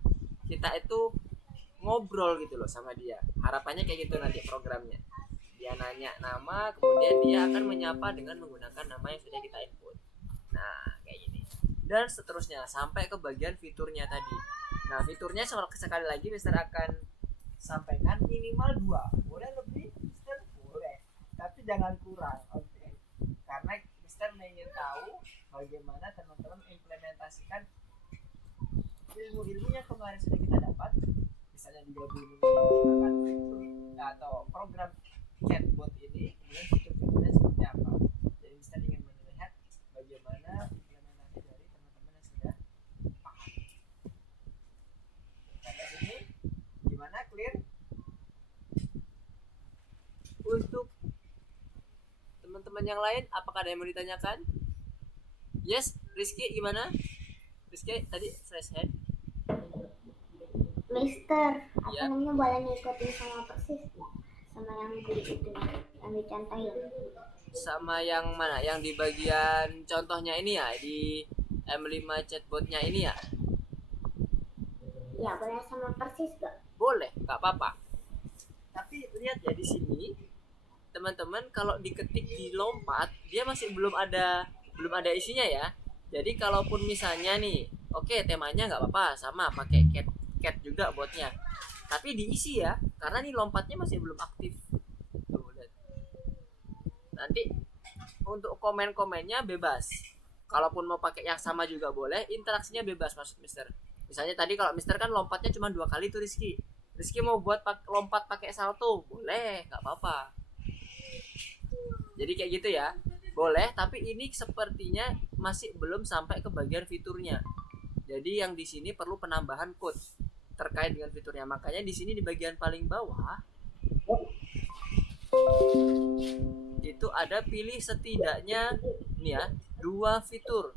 kita itu ngobrol gitu loh sama dia. Harapannya kayak gitu nanti programnya. Dia nanya nama, kemudian dia akan menyapa dengan menggunakan nama yang sudah kita input. Nah, kayak gini. Dan seterusnya sampai ke bagian fiturnya tadi. Nah, fiturnya sekali lagi Mister akan sampaikan minimal 2. Boleh lebih, Mister? Boleh. Tapi jangan kurang, oke? Karena Mister ingin tahu bagaimana teman-teman implementasikan ilmu-ilmu yang kemarin sudah kita dapat, misalnya digabungin menggunakan fitur atau program chatbot ini, kemudian fitur-fiturnya seperti apa. Jadi Mister ingin melihat bagaimana implementasi dari teman-teman yang sudah paham. Sampai sini gimana, clear? Untuk teman-teman yang lain, apakah ada yang mau ditanyakan? Yes, Rizky gimana? Rizky tadi raise hand. Mister, Ya. namanya boleh ngikutin sama persis nggak? Sama yang itu yang dicontohin. Sama yang mana? Yang di bagian contohnya ini ya, di M5 chatbotnya ini ya? Ya, boleh sama persis nggak? Boleh, nggak apa-apa. Tapi lihat ya di sini, teman-teman kalau diketik di lompat, dia masih belum ada isinya ya. Jadi kalaupun misalnya nih, oke, temanya nggak apa-apa, sama pakai cat juga botnya. Tapi diisi ya, karena nih lompatnya masih belum aktif. Tuh, lihat. Nanti untuk komen-komennya bebas. Kalaupun mau pakai yang sama juga boleh, interaksinya bebas maksud Mister. Misalnya tadi kalau Mister kan lompatnya cuma 2 kali tuh Rizky. Rizky mau buat lompat pakai salto, boleh, nggak apa-apa. Jadi kayak gitu ya, boleh. Tapi ini sepertinya masih belum sampai ke bagian fiturnya. Jadi yang di sini perlu penambahan code terkait dengan fiturnya. Makanya di sini di bagian paling bawah itu ada pilih setidaknya nih ya 2 fitur,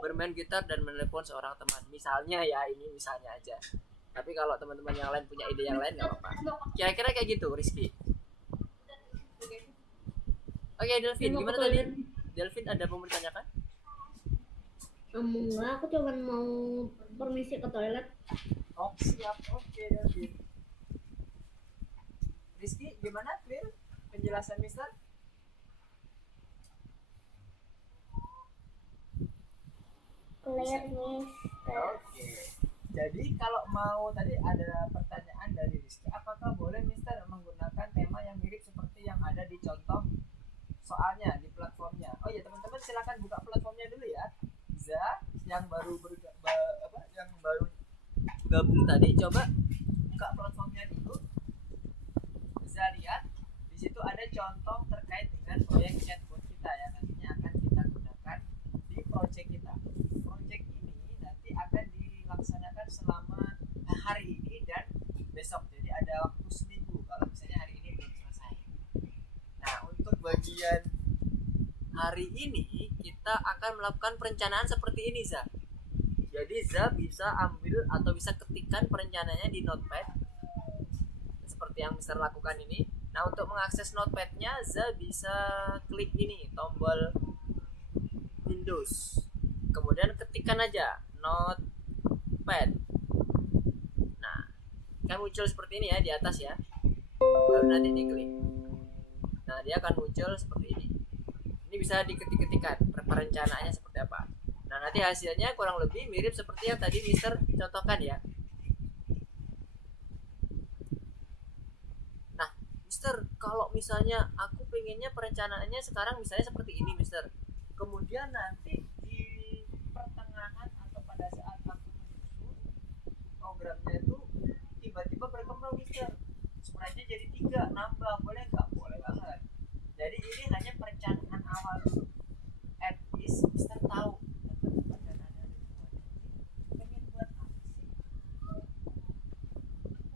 bermain gitar dan menelepon seorang teman. Misalnya ya, ini misalnya aja. Tapi kalau teman-teman yang lain punya ide yang lain nggak apa-apa. Kira-kira kayak gitu, Rizky. Oke, Delvin, gimana tadi? Delvin ada mau ditanyakan? Enggak, aku cuma mau permisi ke toilet. Oh, siap. Oke, Delvin. Rizky, gimana? Clear penjelasan Mister? Clear, Mister. Oke. Jadi kalau mau tadi ada pertanyaan dari Rizky, apakah boleh Mister menggunakan tema yang mirip seperti yang ada di contoh soalnya di platformnya? Oh ya, teman-teman silakan buka platformnya dulu ya. Za yang baru yang baru gabung tadi, coba buka platformnya dulu. Za lihat di situ ada contoh terkait dengan proyek chatbot kita yang nantinya akan kita gunakan di proyek kita. Proyek ini nanti akan dilaksanakan selama hari ini dan besok. Jadi ada waktu seminggu kalau misalnya hari ini belum selesai. Nah, untuk bagian hari ini kita akan melakukan perencanaan seperti ini, Za. Jadi Za bisa ambil atau bisa ketikkan perencanaannya di notepad seperti yang Mister lakukan ini. Nah, untuk mengakses notepadnya Za bisa klik ini tombol Windows, kemudian ketikkan aja notepad. Nah, kan muncul seperti ini ya di atas ya, baru nanti diklik. Nah, dia akan muncul seperti ini. Ini bisa diketik-ketikan perencanaannya seperti apa. Nah, nanti hasilnya kurang lebih mirip seperti yang tadi Mister contohkan ya. Nah, Mister, kalau misalnya aku pengennya perencanaannya sekarang misalnya seperti ini, Mister. Kemudian nanti di pertengahan atau pada saat aku menyusun programnya itu tiba-tiba berkembang, otomatis Mister tahu teman-teman dan adik-adik semuanya ini pengen buat apa sih.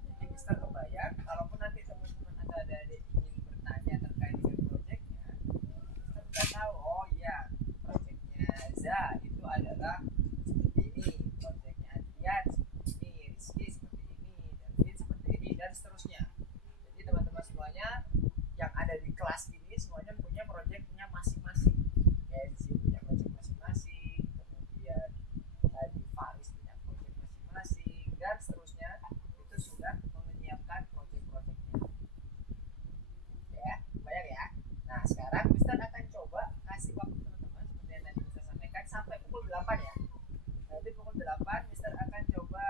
Jadi Mister kebayang kalaupun nanti teman-teman atau adik-adik ingin bertanya terkait dengan proyeknya, Mister udah tahu, oh iya proyeknya Za itu adalah seperti ini, proyeknya Adrian seperti ini, Rizky seperti ini, David seperti ini, dan seterusnya. Jadi teman-teman semuanya yang ada di kelas ini semuanya punya proyeknya masing-masing. Kenzi punya proyek masing-masing, kemudian tadi Faris punya proyek masing-masing, dan seterusnya. Itu sudah menyiapkan proyek-proyeknya. Ya, bayang ya. Nah, sekarang Mister akan coba kasih waktu teman-teman seperti yang tadi Mister sampaikan sampai pukul 8 ya. Nanti pukul 8 Mister akan coba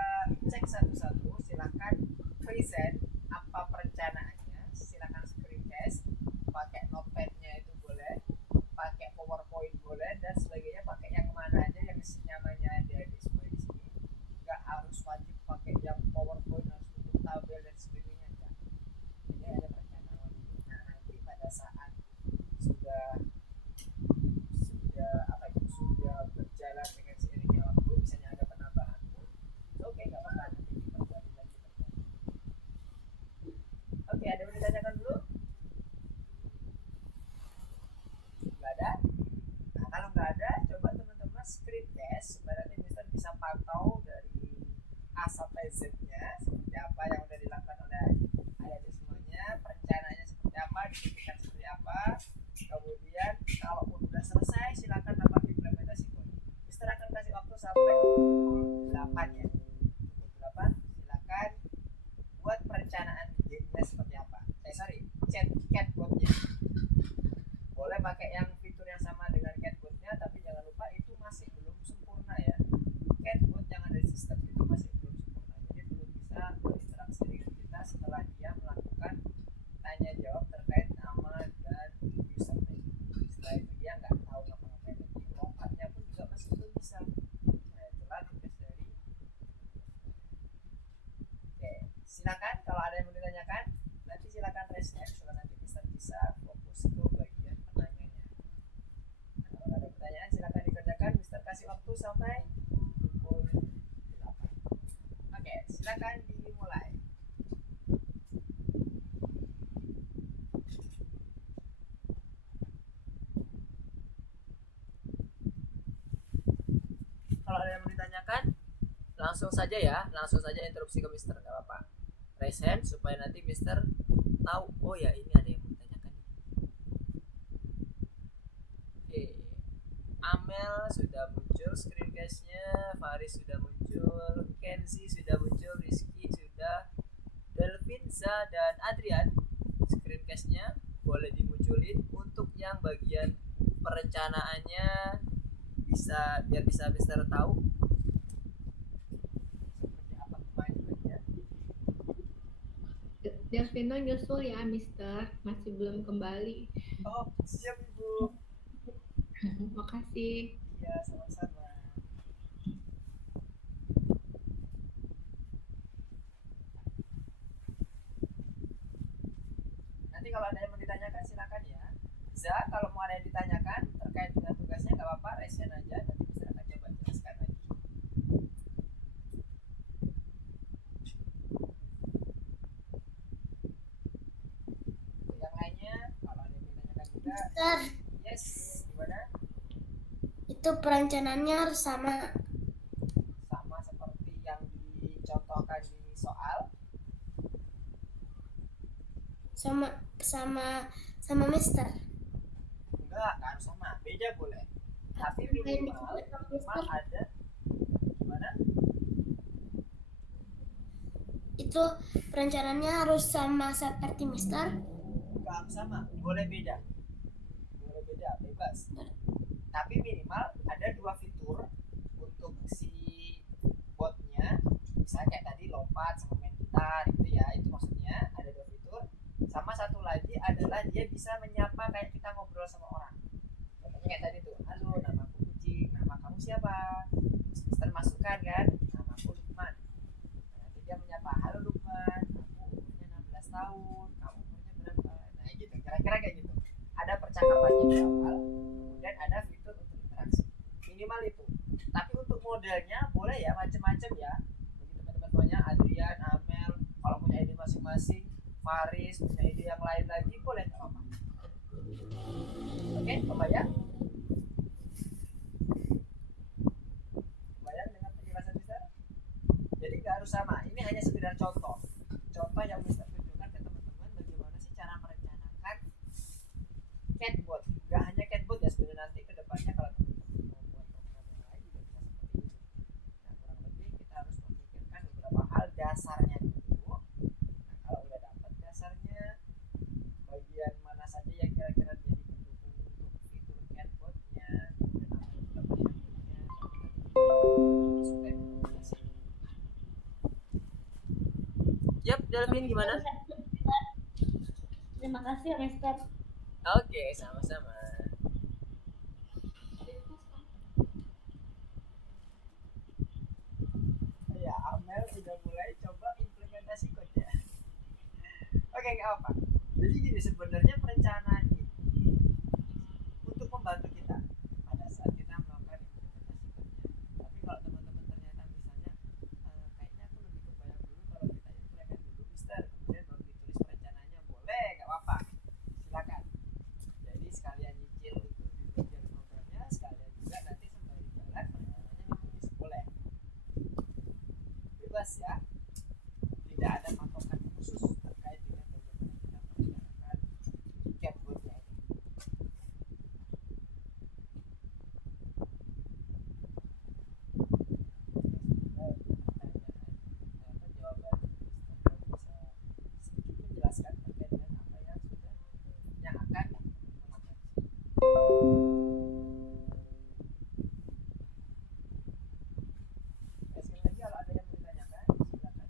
cek satu-satu. Silahkan present apa perencanaannya. Silahkan screencast, pakai notepadnya itu boleh, pakai PowerPoint boleh, dan sebagainya, pakai yang mana aja yang senyamannya adik-adik semua di sini. Nggak harus wajib pakai yang PowerPoint harus bentuk tabel dan sebagainya, enggak. Ini hanya perencanaan. Nah, nanti pada saat sudah sudah berjalan dengan seiringnya waktu, misalnya ada penambahan, oke, nggak apa-apa, nanti diperbarui lagi. Oke, ada yang ditanyakan dulu? Nggak ada? Nah, kalau nggak ada, coba teman-teman screen test supaya nanti Mister bisa pantau dari A sampai Z-nya seperti apa yang udah dilakukan oleh adik-adik semuanya, perencanaannya seperti apa, dibuktikan seperti apa. Kemudian kalau udah selesai, silakan dapat implementasi kode. Mister akan kasih waktu sampai pukul 8 ya. Pukul 8 silakan buat perencanaan gamenya seperti apa. Chatbotnya. Boleh pakai yang fitur yang sama dengan chatbotnya, tapi jangan lupa itu masih belum sempurna ya. Chatbot yang ada di sistem itu masih belum sempurna, jadi belum bisa berinteraksi dengan kita setelah dia melakukan tanya jawab terkait nama dan username. Setelah itu dia nggak tahu ngapa-ngapain lagi, lompatnya pun juga masih belum bisa. Nah, itulah tugas dari. Oke, silakan kalau ada yang mau ditanyakan, nanti silakan raise hand supaya nanti Mister bisa fokus ke bagian penanyanya. Nah, kalau ada pertanyaan silakan dikerjakan. Mister kasih waktu sampai pukul 8. Oke, silakan dimulai. Kalau ada yang mau ditanyakan, langsung saja ya, langsung saja interupsi ke Mister, nggak apa-apa. Raise hand supaya nanti Mister tahu, oh ya ini ada yang mau ditanyakan. Oke, Amel sudah muncul screencast-nya, Faris sudah muncul, Kenzi sudah muncul, Rizky sudah, Delvin, Za, dan Adrian screencast-nya boleh dimunculin untuk yang bagian perencanaannya, biar bisa Mister tahu seperti apa kemajuannya. Delvino nyusul ya, Mister. Masih belum kembali. Oh, siap Ibu. Makasih. Iya, sama-sama. Nanti kalau ada yang mau ditanyakan silakan ya. Za, kalau mau ada yang ditanyakan terkait dengan tugasnya nggak apa-apa, raise hand aja, nanti Mister akan coba jelaskan lagi. Yang lainnya, kalau ada yang ditanyakan juga. Mister, Yes, gimana? itu perencanaannya harus sama Seperti yang dicontohkan di soal. sama Mister. Enggak harus sama, beda boleh. Tapi minimal ada. Gimana? Itu perencanaannya harus sama seperti Mister. Enggak harus sama, boleh beda, bebas. Tapi minimal ada 2 fitur untuk si botnya. Misalnya kayak tadi lompat sama main gitar gitu ya, itu maksudnya ada 2 fitur. Sama satu lagi adalah dia bisa menyapa kayak kita ngobrol sama orang. Contohnya kayak tadi tuh, halo namaku Kucing, nama kamu siapa? Terus Mister masukkan kan, namaku Lukman. Nah, nanti dia menyapa, halo Lukman, aku umurnya 16 tahun, kamu umurnya berapa? Nah gitu, kira-kira kayak gitu. Ada percakapannya di awal, kemudian ada fitur untuk interaksi. minimal itu. Tapi untuk modelnya boleh ya macam-macam ya. Bagi teman-teman semuanya, Adrian, Amel, kalau punya ide masing-masing, Faris punya ide yang lain lagi boleh nggak apa-apa. Oke, kebayang? Kebayang dengan penjelasan Mister? Jadi nggak harus sama. Ini hanya sekedar contoh. Contoh yang Mister tunjukkan ke teman-teman bagaimana sih cara merencanakan catbot. Nggak hanya catbot ya, sebenarnya nanti kedepannya kalau teman-teman mau buat program yang lain juga bisa seperti ini. Nah, kurang lebih kita harus memikirkan beberapa hal dasarnya dulu. Nah, kalau udah dapat dasarnya, bagian mana saja yang kira-kira jadi pendukung untuk fitur catbotnya, kemudian apa yang kita passionnya, masuk ke implementasi. Yap, Delvin gimana? Terima kasih ya, Mister. Oke, sama-sama. Ya, Amel sudah mulai coba implementasi kode. Oke, nggak apa. Jadi gini, sebenarnya perencanaan ini untuk membantu kita pada saat kita melakukan implementasi kodenya. Tapi kalau teman-teman ternyata misalnya kayaknya aku lebih kebayang dulu kalau kita implement dulu, Mister, kemudian baru ditulis perencanaannya, boleh, nggak apa-apa. Silakan. Jadi sekalian nyicil untuk di bagian programnya, sekalian juga nanti sembari jalan perencananya ditulis, boleh. Bebas ya. Tidak ada patokan khusus terkait dengan bagaimana kita merencanakan catbotnya ini. Jawaban bisa sedikit menjelaskan terkait dengan apa yang sudah yang akan memakan. Sekali lagi kalau ada yang mau ditanyakan silakan ditanyakan.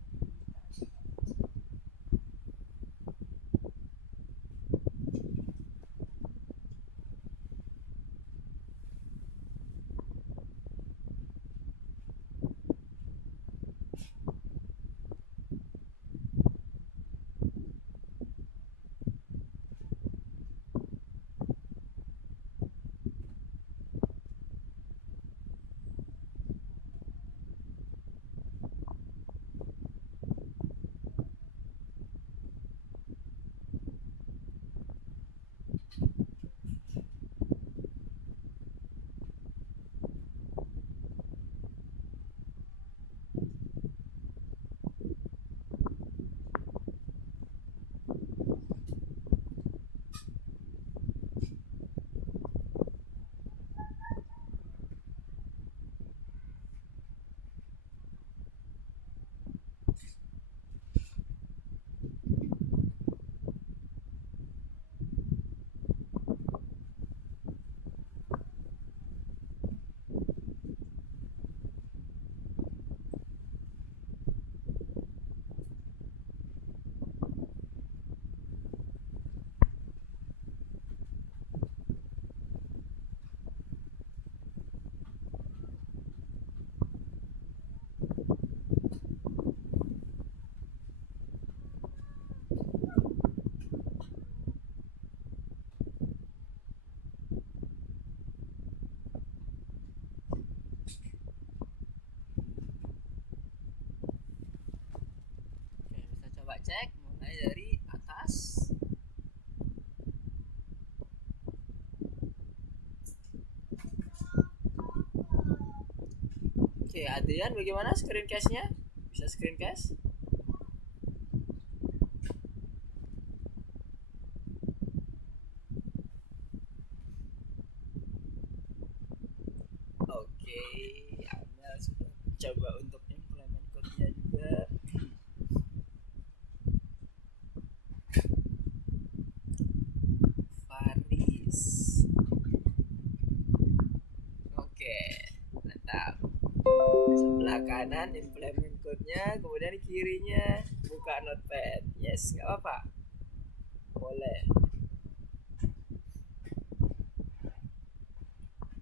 Oke, bisa coba cek mulai dari atas. Oke, Adrian bagaimana screen cast-nya? Bisa screen cast? Oke, Amel sudah coba untuk implement code-nya juga. Faris. Oke, mantap. Sebelah kanan implement code-nya, kemudian kirinya buka notepad. Yes, nggak apa-apa. Boleh.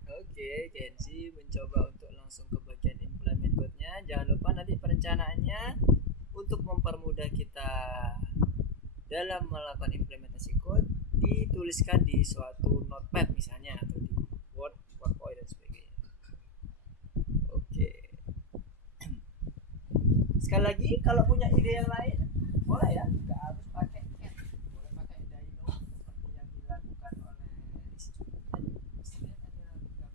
Oke, Kenzi mencoba untuk langsung ke bagian implement code-nya. Jangan lupa nanti perencanaannya untuk mempermudah kita dalam melakukan implementasi code dituliskan di suatu notepad misalnya atau di Word, PowerPoint dan sebagainya. Sekali lagi kalau punya ide yang lain boleh ya, nggak harus pakai cat, boleh pakai dino seperti yang dilakukan oleh Rizky tadi. Bisa lihat ada gambar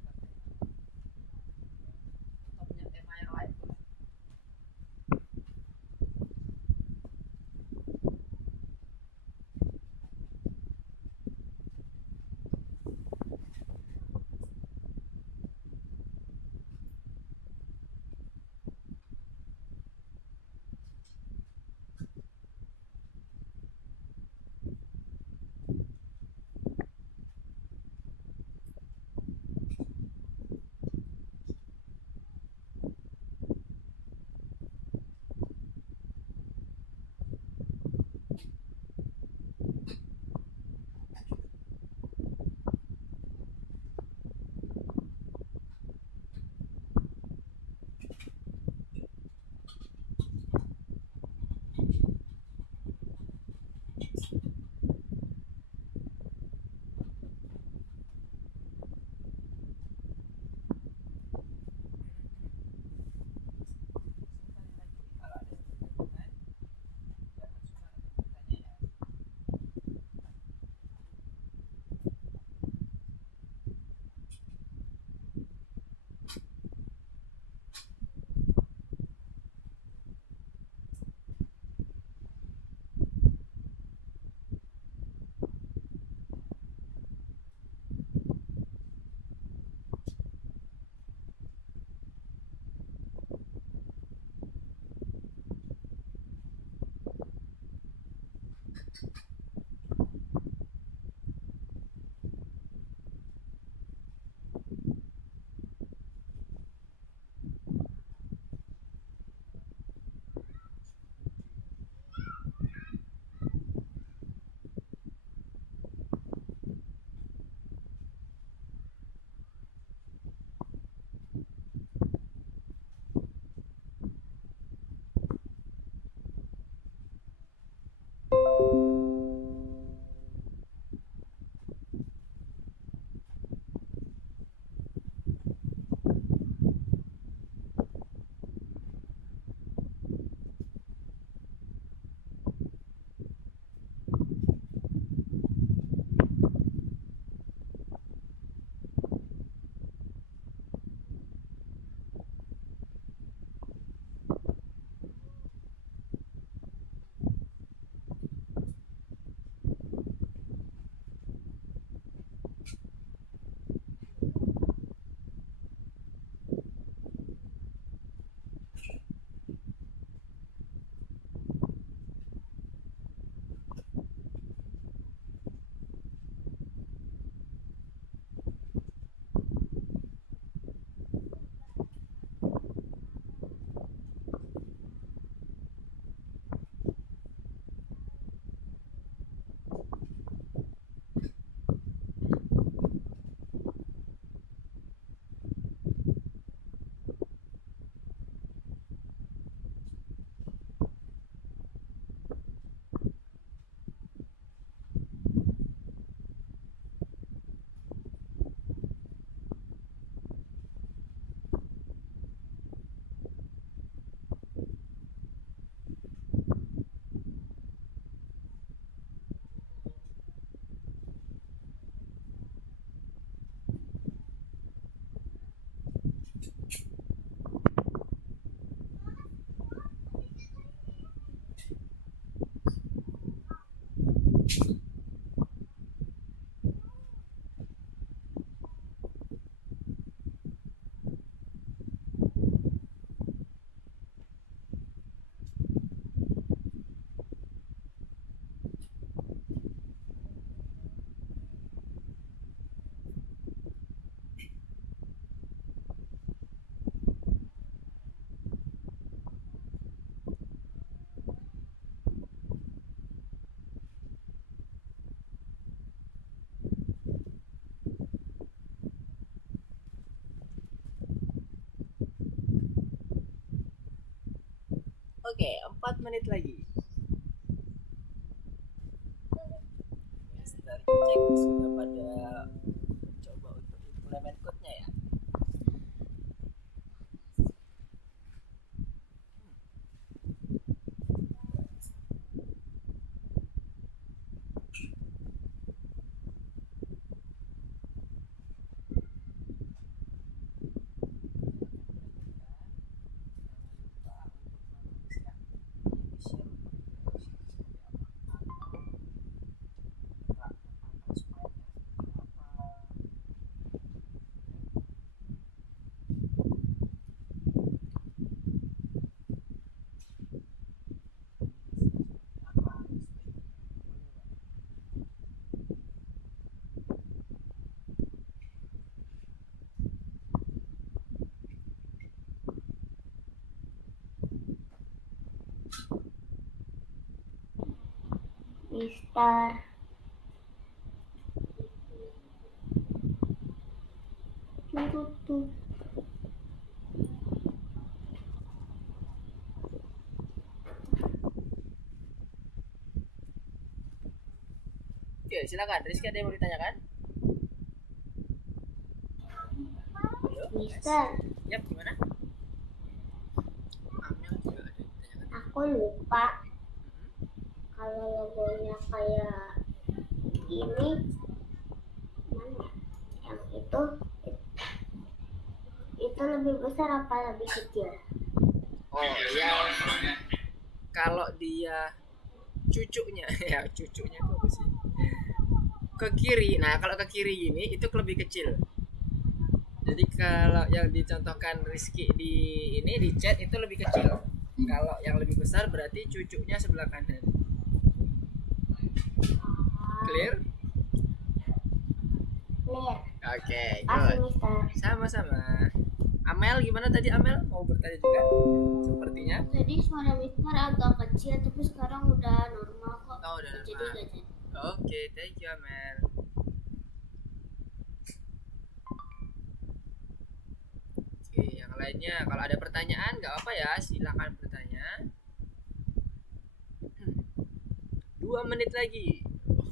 atau punya tema yang lain boleh. Kalau ada yang kebingungan, jangan suka bertanya ya. Oke, 4 menit lagi. Mister cek sudah pada mencoba untuk implement code-nya ya. Mister. Tuh. Oke, silakan. Rizky ada yang mau ditanyakan? Halo, Mister, Yap, gimana? Amel juga ada yang ditanyakan. aku lupa Mhm. kalau logonya kayak gini. Mana? Yang itu lebih besar apa lebih kecil? Oh, ya. Kalau dia cucunya, ya cucunya itu apa sih? Ke kiri. Nah, kalau ke kiri gini itu lebih kecil. Jadi kalau yang dicontohkan Rizky di ini di chat itu lebih kecil. Kalau yang lebih besar berarti cucunya sebelah kanan. Clear? Clear. Oke, Kasih good. Mister. Sama-sama. Amel gimana tadi Amel? Mau bertanya juga? Sepertinya. Tadi suara Mister agak kecil tapi sekarang udah normal kok. Oh, udah Jadi normal. gak jadi. Oke, thank you Amel. Oke, yang lainnya kalau ada pertanyaan nggak apa ya, silakan bertanya. 2 menit lagi.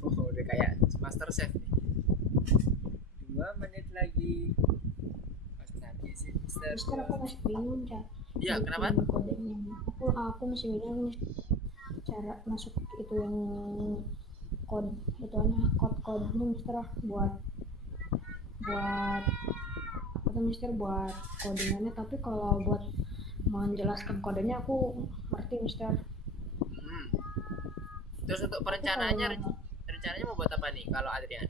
Oh, udah kayak Master Chef nih. 2 menit lagi. Mas nanti sih, Mister. Mister aku masih bingung cara Iya, kenapa? bikin kodenya. Aku masih bingung nih cara masuk itu yang kode-kodenya Mister buat apa tuh Mister buat codingannya, tapi kalau buat menjelaskan kodenya aku ngerti Mister. Hmm. Terus untuk Tapi perencanaannya, kalau rencananya mau buat apa nih kalau Adrian?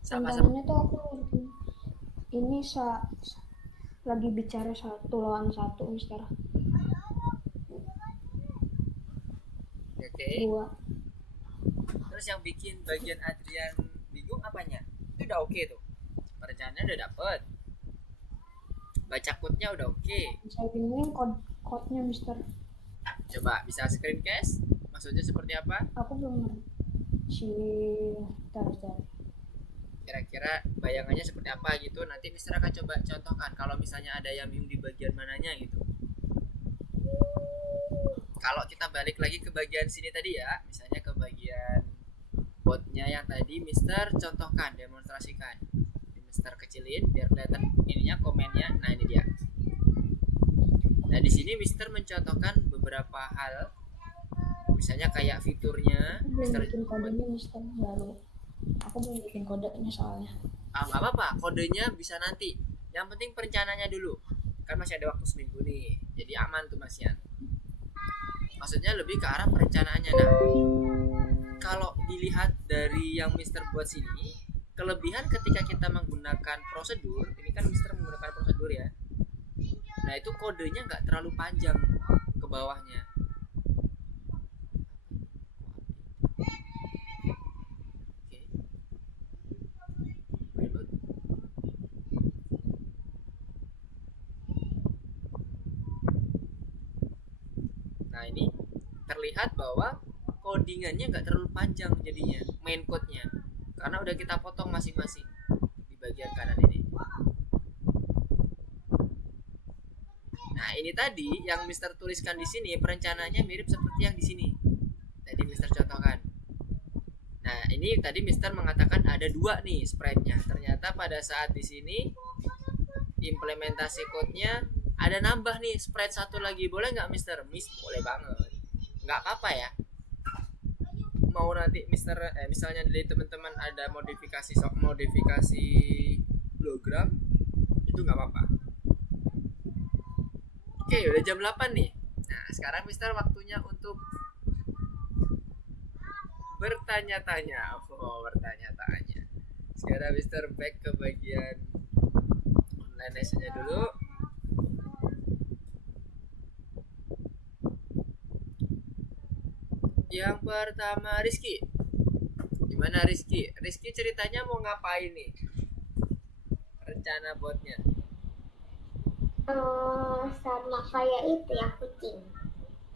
Sama-sama. rencananya tuh aku ini lagi bicara 1 lawan 1 Mister. Oke. 2. Terus yang bikin bagian Adrian bingung apanya? Itu udah oke tuh. Perencanaannya udah dapet. Baca code-nya udah oke. Saya bingungin kodenya Mister. Coba bisa screencast? Maksudnya seperti apa? Aku belum ngerti si Tarzan. Kira-kira bayangannya seperti apa gitu. Nanti Mister akan coba contohkan kalau misalnya ada yang bingung di bagian mananya gitu. Kalau kita balik lagi ke bagian sini tadi ya, misalnya ke bagian botnya yang tadi Mister contohkan, demonstrasikan. Mister kecilin biar kelihatan ininya komennya. Nah, ini dia. Nah, di sini Mister mencontohkan beberapa hal. Misalnya kayak fiturnya, Aku belum Mister bikin kodenya Mister baru. Aku belum bikin kodenya soalnya. nggak apa-apa, kodenya bisa nanti. Yang penting perencanaannya dulu. Kan masih ada waktu seminggu nih, jadi aman tuh Mas Yan. Maksudnya lebih ke arah perencanaannya. Nah, kalau dilihat dari yang Mister buat sini, kelebihan ketika kita menggunakan prosedur, ini kan Mister menggunakan prosedur ya. Nah, itu kodenya nggak terlalu panjang ke bawahnya. Oke. Reload. Nah, ini terlihat bahwa codingannya nggak terlalu panjang jadinya, main code-nya. Karena udah kita potong masing-masing di bagian kanan ini. Nah, ini tadi yang Mister tuliskan di sini perencanaannya mirip seperti yang di sini. Tadi Mister contohkan. Nah, ini tadi Mister mengatakan ada 2 nih sprite-nya. Ternyata pada saat di sini implementasi code-nya ada nambah nih sprite 1 lagi. Boleh nggak Mister? Boleh banget. Nggak apa-apa ya. Mau nanti Mister misalnya dari teman-teman ada modifikasi hologram itu nggak apa-apa. Oke, udah jam 8 nih. Nah, sekarang Mister waktunya untuk bertanya-tanya. Oh, bertanya-tanya. Sekarang Mister back ke bagian online lesson-nya dulu. Yang pertama Rizky. Gimana Rizky? Rizky ceritanya mau ngapain nih? Rencana buatnya. Sama kayak itu ya kucing.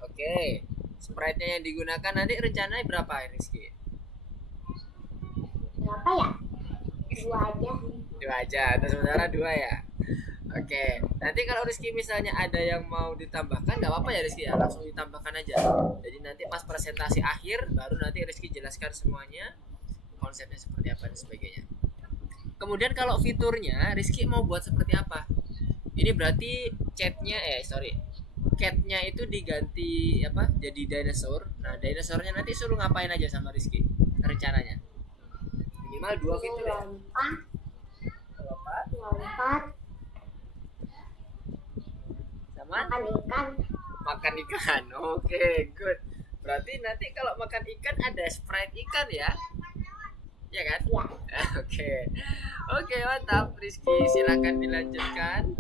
Oke. Sprite-nya yang digunakan nanti rencananya berapa Rizky? Berapa ya? 2 aja. 2 aja, atau sementara 2 ya. Oke, nanti kalau Rizky misalnya ada yang mau ditambahkan nggak apa-apa ya Rizky ya, langsung ditambahkan aja. Jadi nanti pas presentasi akhir baru nanti Rizky jelaskan semuanya, konsepnya seperti apa dan sebagainya. Kemudian kalau fiturnya Rizky mau buat seperti apa? Ini berarti catnya itu diganti apa? Jadi dinosaur. Nah, dinosaurnya nanti suruh ngapain aja sama Rizky rencananya? Minimal 2 fitur ya. Lompat, lompat, Sama makan ikan. makan ikan. Oke, good. Berarti nanti kalau makan ikan ada sprite ikan ya? Ya kan? Ya. Oke, mantap Rizky. Silakan dilanjutkan.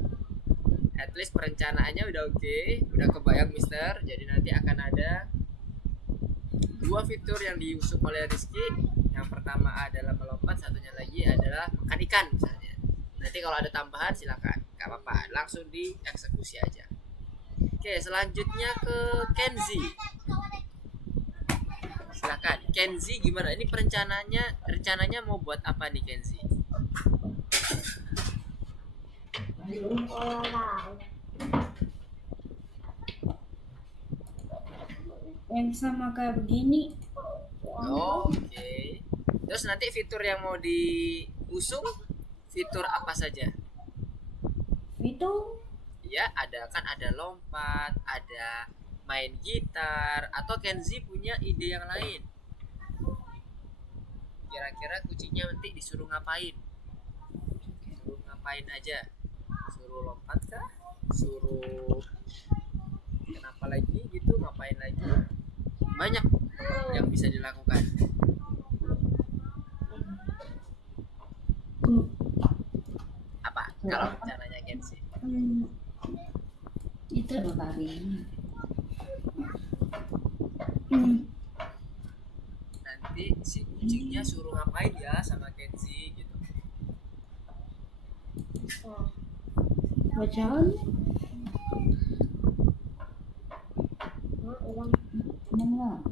At least perencanaannya udah oke, udah kebayang Mister. Jadi nanti akan ada 2 fitur yang diusung oleh Rizky. Yang pertama adalah melompat, satunya lagi adalah makan ikan misalnya. Nanti kalau ada tambahan silakan, gak apa-apa, langsung dieksekusi aja. Oke, selanjutnya ke Kenzi. Silakan, Kenzi gimana? Ini rencananya mau buat apa nih Kenzi? Orang. Yang sama kayak begini. Oke. Terus nanti fitur yang mau diusung fitur apa saja? Itu Ya, ada lompat, ada main gitar, atau Kenzi punya ide yang lain. Kira-kira kucingnya nanti disuruh ngapain? Suruh ngapain aja? Suruh lompat kah? Suruh kenapa lagi gitu? Ngapain lagi? Banyak yang bisa dilakukan. Apa kalau rencananya Kenzi? itu lari. Nanti si kucingnya suruh ngapain ya sama Kenzi gitu. Bacaan.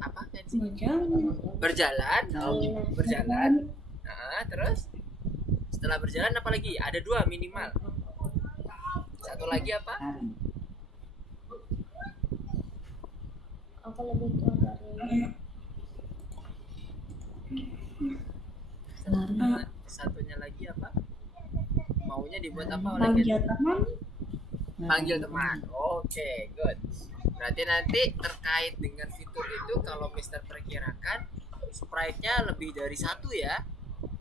Apa Kenzi? Bacaan. Berjalan. Oh, berjalan. Nah, terus setelah berjalan apa lagi? Ada 2 minimal. Satu lagi apa? Aku lebih tua dari Satunya lagi apa? Maunya dibuat apa oleh Panggil Kenzi? teman. Panggil teman. Oke, good. Berarti nanti terkait dengan fitur itu kalau Mister perkirakan sprite-nya lebih dari 1 ya.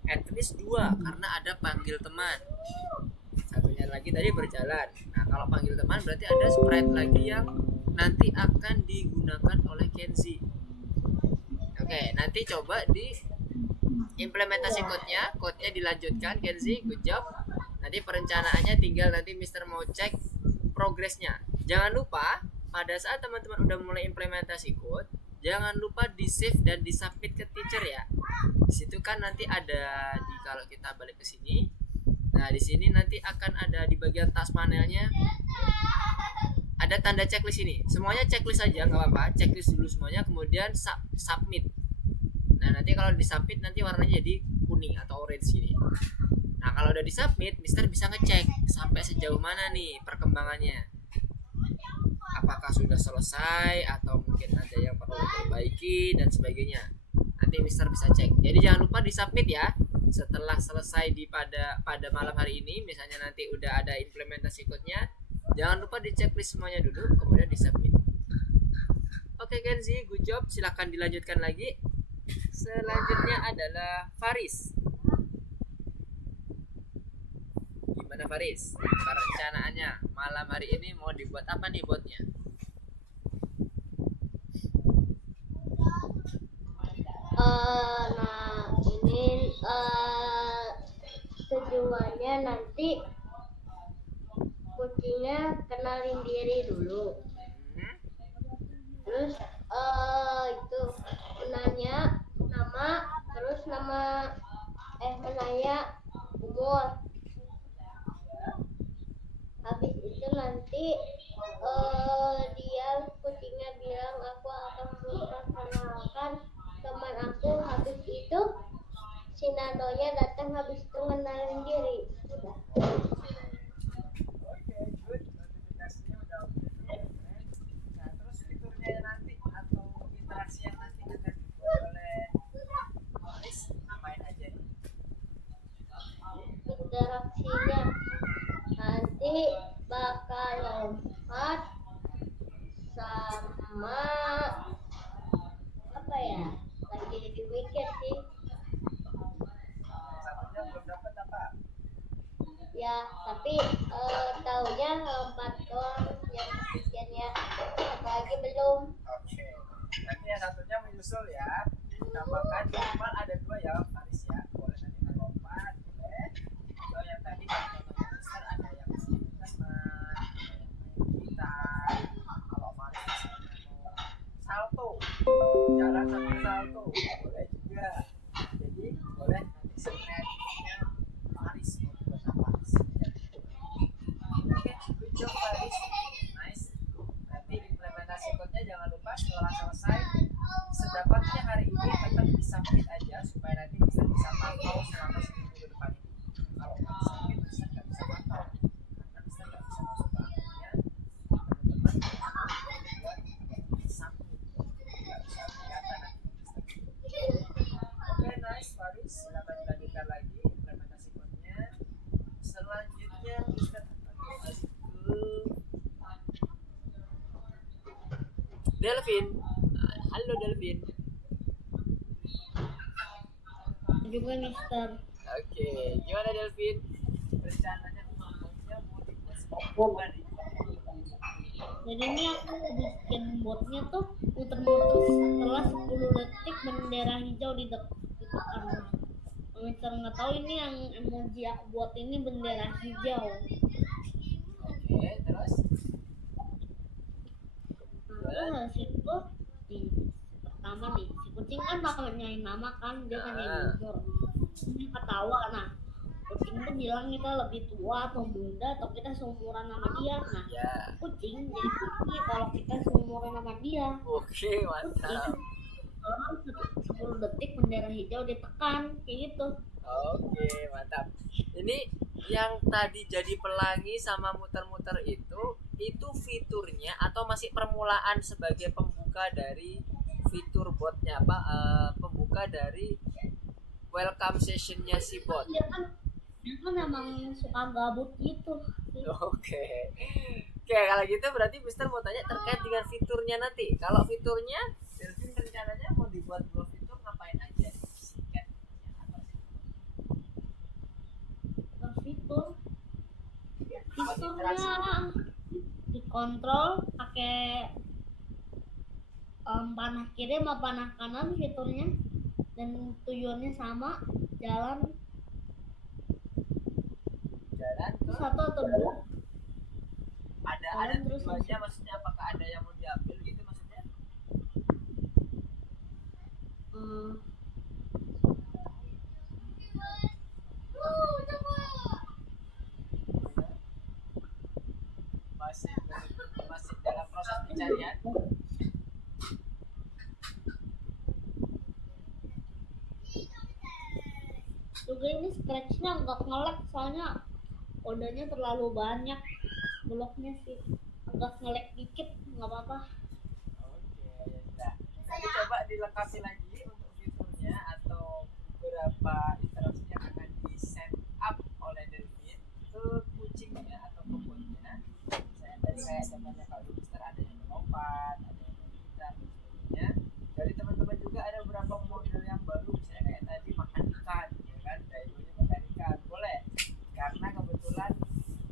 At least 2 karena ada panggil teman. Satunya lagi tadi berjalan. Nah, kalau panggil teman berarti ada sprite lagi yang nanti akan digunakan oleh Kenzi. Oke, nanti coba di implementasi code-nya dilanjutkan Kenzi, good job. Nanti perencanaannya tinggal nanti Mister mau cek progresnya. Jangan lupa pada saat teman-teman udah mulai implementasi code, jangan lupa di save dan di submit ke teacher ya. Di situ kan nanti ada kalau kita balik ke sini. Nah, di sini nanti akan ada di bagian task panelnya ada tanda checklist ini. Semuanya checklist aja nggak apa-apa. Checklist dulu semuanya, kemudian submit. Nah, nanti kalau di submit nanti warnanya jadi kuning atau orange ini. Nah, kalau udah di submit, Mister bisa ngecek sampai sejauh mana nih perkembangannya. Apakah sudah selesai atau mungkin ada yang perlu diperbaiki dan sebagainya. Nanti Mister bisa cek. Jadi jangan lupa di submit ya. Setelah selesai pada malam hari ini, misalnya nanti udah ada implementasi code-nya, jangan lupa di checklist semuanya dulu, kemudian di submit. Oke Kenzi, good job. Silahkan dilanjutkan lagi. Selanjutnya adalah Faris. Gimana Faris? Perencanaannya malam hari ini mau dibuat apa nih botnya? Nah ini tujuannya nanti kucingnya kenalin diri dulu, terus itu menanya nama, terus menanya umur. Habis itu nanti dia kucingnya bilang aku akan teman aku. Habis itu si Nandonya datang, habis itu ngenalin diri. Udah. Oke, good. Notifikasinya udah oke juga. Nah, terus fiturnya nanti atau interaksi yang nanti akan dibuat oleh Faris ngapain aja nih? Interaksinya nanti bakal lompat sama apa ya, lagi dimikir sih Satunya belum dapat apa? ya, tapi taunya lompat doang yang bikinnya, satu lagi belum. Oke. Nanti yang satunya menyusul ya. Tambahkan minimal ada 2 ya, Faris ya. Boleh nanti melompat, boleh. Atau yang tadi kalau contohnya Mister ada yang teman, ada yang main gitar. Kalau Faris misalnya mau salto, jalan sambil salto, boleh juga. Jadi boleh nanti sekreatifnya Faris mau buat apa? Oke, good job Faris. Nice. Nanti implementasi code-nya jangan lupa setelah selesai sedapatnya hari ini tetap disubmit aja supaya nanti bisa pantau selama seminggu ke depan ini. Kalau nggak disubmit bisa nggak bisa pantau karena bisa nggak bisa masuk ke akunnya teman-teman buat submit nggak bisa kelihatan nanti. Oke, nice Faris, silakan dilanjutkan lagi implementasi code-nya. Selanjutnya kita akan beralih ke Delvin. Halo Delvin. Juga Mister. Oke, gimana Delvin? Rencananya botnya mau dibuat seperti apa nih? Jadi ini aku bikin botnya tuh muter-muter setelah 10 detik bendera hijau ditekan. Mister nggak tahu ini yang emoji aku buat ini bendera hijau. Oke, terus? Nah, situ di pertama nih si kucing kan bakal nyanyi nama kan, dia kan jujur, dia ketawa. Nah, kucing tuh bilang kita lebih tua atau muda atau kita seumuran sama dia. Nah, Ya. kucing jadi pikir kalau kita seumuran sama dia. Oke, mantap. Kalau 10 detik bendera hijau ditekan kayak gitu. Oke, mantap. Ini yang tadi jadi pelangi sama muter-muter itu fiturnya atau masih permulaan sebagai pembuka dari fitur botnya apa? Pembuka dari welcome sessionnya si bot. Dia kan emang suka gabut gitu. Oke. Oke, kalau gitu berarti Mister mau tanya terkait dengan fiturnya nanti. Kalau fiturnya, Delvin rencananya mau dibuat 2 fitur ngapain aja? Singkat apa sih? Fiturnya dikontrol pakai panah kiri sama panah kanan fiturnya, dan tujuannya sama, jalan Ke satu atau dua. ada Terus tujuannya, maksudnya apakah ada yang mau diambil gitu maksudnya? Masih dalam proses pencarian. Juga ini scratchnya agak nge-lag soalnya kodenya terlalu banyak, bloknya sih agak nge-lag dikit, nggak apa-apa. Oke, ya sudah. Nanti coba dilengkapi lagi untuk fiturnya atau beberapa interaksi yang akan di set up oleh Delvin ke kucingnya atau ke botnya. Saya tadi kayak contohnya kalau Mister ada yang melompat, ada yang berbicara dan sebagainya. Dari teman-teman juga ada beberapa model yang baru, misalnya kayak tadi makan ikan, ya kan? Daidonya makan ikan, boleh. Karena kebetulan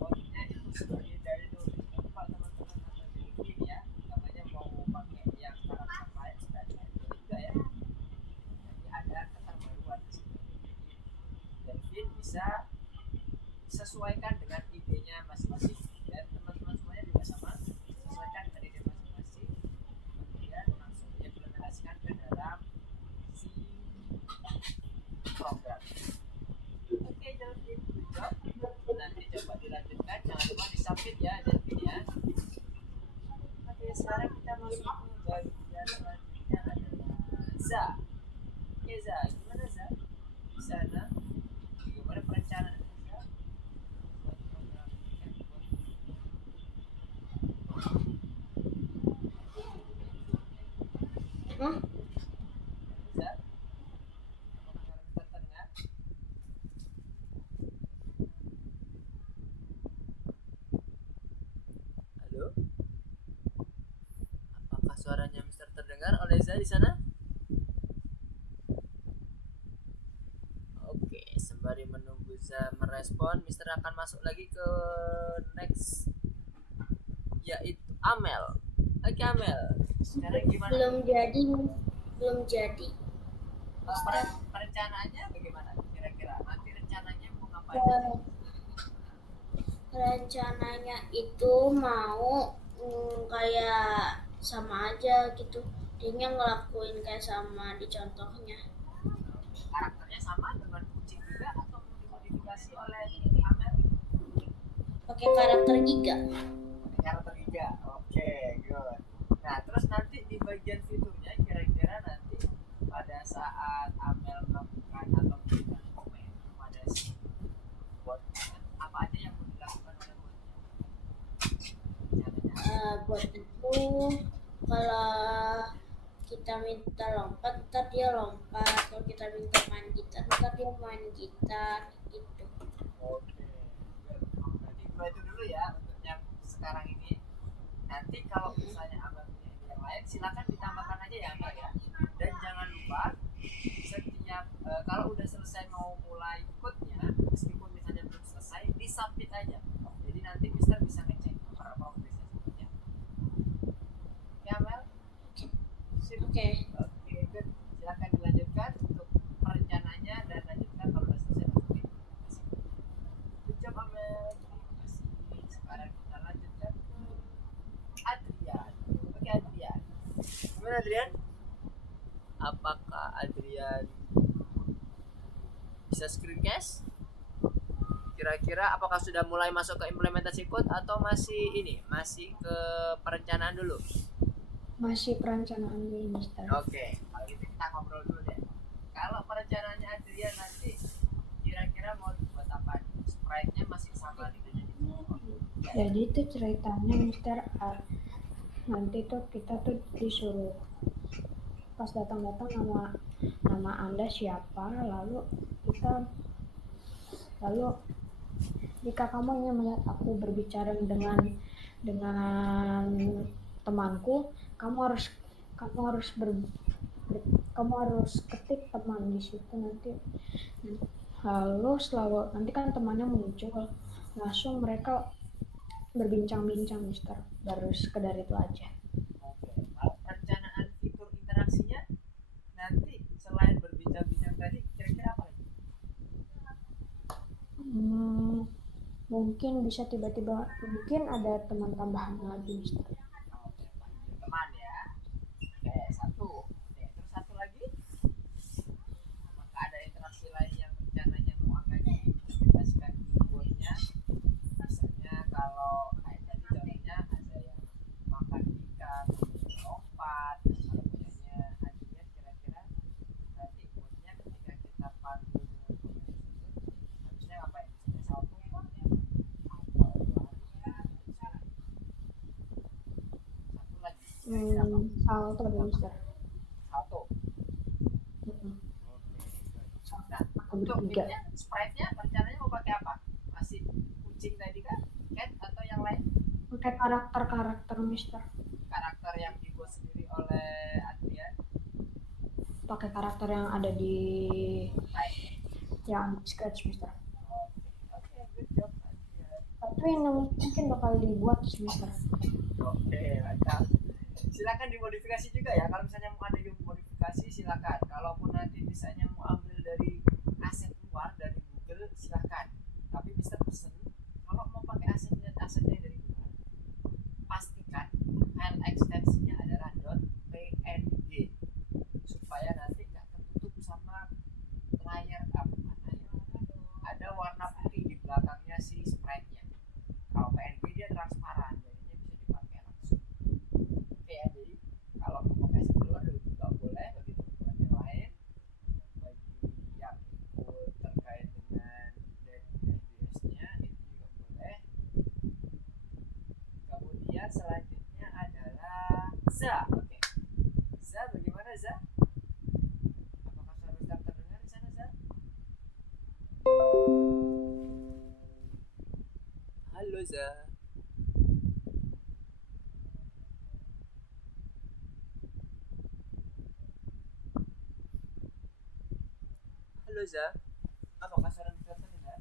botnya itu sebagai daido. Tapi kalau teman-teman atau Delvin ya, namanya mau pakai yang karakter lain sudah ada juga ya. Jadi ada keterbaruan di situ. Jadi Delvin bisa sesuaikan dengan idenya masing-masing dan teman-teman semuanya juga sama, sesuaikan dengan ide masing-masing, kemudian langsung diimplementasikan ke dalam si program. Oke, Delvin, good job. Nanti coba dilanjutkan, jangan lupa disubmit ya Delvin ya. Oke, sekarang kita masuk ke bagian selanjutnya adalah Za. terdengar oleh Za di sana? Oke, sembari menunggu Za merespon, Mister akan masuk lagi ke next, yaitu Amel. Oke Amel, sekarang gimana? Belum jadi, belum jadi. Perencanaannya bagaimana? Kira-kira nanti rencananya mau ngapain? Eh, rencananya itu mau kayak sama aja gitu. Dia ngelakuin kayak sama di contohnya. Karakternya sama dengan kucing juga atau mau dimodifikasi oleh Amel? Pakai karakter giga. Karakter giga, oke, good. Nah, terus nanti di bagian fiturnya kira-kira nanti pada saat Amel melakukan atau memberikan komen pada si botnya, apa aja yang mau dilakukan oleh botnya? Buat itu kalau kita minta lompat, ntar dia lompat. Kalau kita minta main gitar, ntar dia main gitar gitu. Oke, berarti dua itu dulu ya untuk yang sekarang ini. Nanti kalau misalnya Amel punya ide yang lain, silakan ditambahkan aja ya Amel ya. Dan jangan lupa setiap kalau udah selesai mau mulai ikutnya, meskipun misalnya belum selesai, disubmit aja. Jadi nanti Mister bisa ngecek progresnya seperti apa. Ya Amel? Sip. Oke. Oke, good. Silakan dilanjutkan untuk perencanaannya dan lanjutkan kalau udah selesai nanti. Good job Amel. Terima kasih. Sekarang kita lanjutkan ke Adrian. Oke Adrian. Gimana Adrian? Apakah Adrian bisa screencast? Kira-kira apakah sudah mulai masuk ke implementasi code atau masih ini? Masih ke perencanaan dulu? Masih perencanaan dulu, Mister. Oke, kalau gitu kita ngobrol dulu deh. Kalau perencanaannya Adrian nanti kira-kira mau buat apa? Sprite-nya masih sama gitu jadi. Jadi itu ceritanya Mister, nanti tuh kita tuh disuruh pas datang-datang nama Anda siapa, lalu jika kamu ingin melihat aku berbicara dengan temanku, kamu harus ketik teman di situ nanti. Lalu nanti kan temannya muncul, langsung mereka berbincang-bincang, Mister. Baru sekedar itu aja. Oke, kalau perencanaan fitur interaksinya nanti selain berbincang-bincang tadi kira-kira apa lagi? Mungkin bisa tiba-tiba ada teman tambahan lagi, Mister. Oke, teman ya. Oke, satu. Oke, terus satu lagi. Apakah ada interaksi lain yang rencananya mau akan diimplementasikan di boardnya? Misalnya kalau kayak tadi contohnya ada yang makan ikan, lompat, dan kalau punyanya Adrian kira-kira nanti boardnya ketika kita panggil dengan komen tersebut harusnya ngapain? Misalnya salto atau satu lagi. Salto deh, Mister. Salto. Nah, Aku untuk bertiga. ininya, sprite-nya rencananya mau pakai apa? Masih kucing tadi kan? Cat atau yang lain? Pakai karakter Mister. Karakter yang dibuat sendiri oleh Adrian? Pakai karakter yang ada di yang Scratch, Mister. Oke, good job Adrian. Tapi yang mungkin bakal dibuat sih, Mister. Oke, mantap. Silakan dimodifikasi juga ya. Kalau misalnya mau ada yang modifikasi silakan. Kalaupun nanti misalnya mau ambil dari aset luar dari Google silakan. Tapi Mister pesen kalau mau pakai asetnya dari luar, pastikan file ekstensinya adalah .png supaya nanti nggak tertutup sama layar ada warna putih di belakangnya si sprite-nya. Kalau PNG dia transparan, jadinya bisa dipakai langsung. Oke ya, jadi kalau mau pakai aset luar juga boleh bagi teman-teman yang lain, bagi yang ikut terkait dengan DBS-nya itu juga boleh. Kemudian selanjutnya adalah Za. Oke, Za bagaimana Za? Apakah suara Mister terdengar di sana Za? Halo Za. Za. Apakah saran kita terdengar?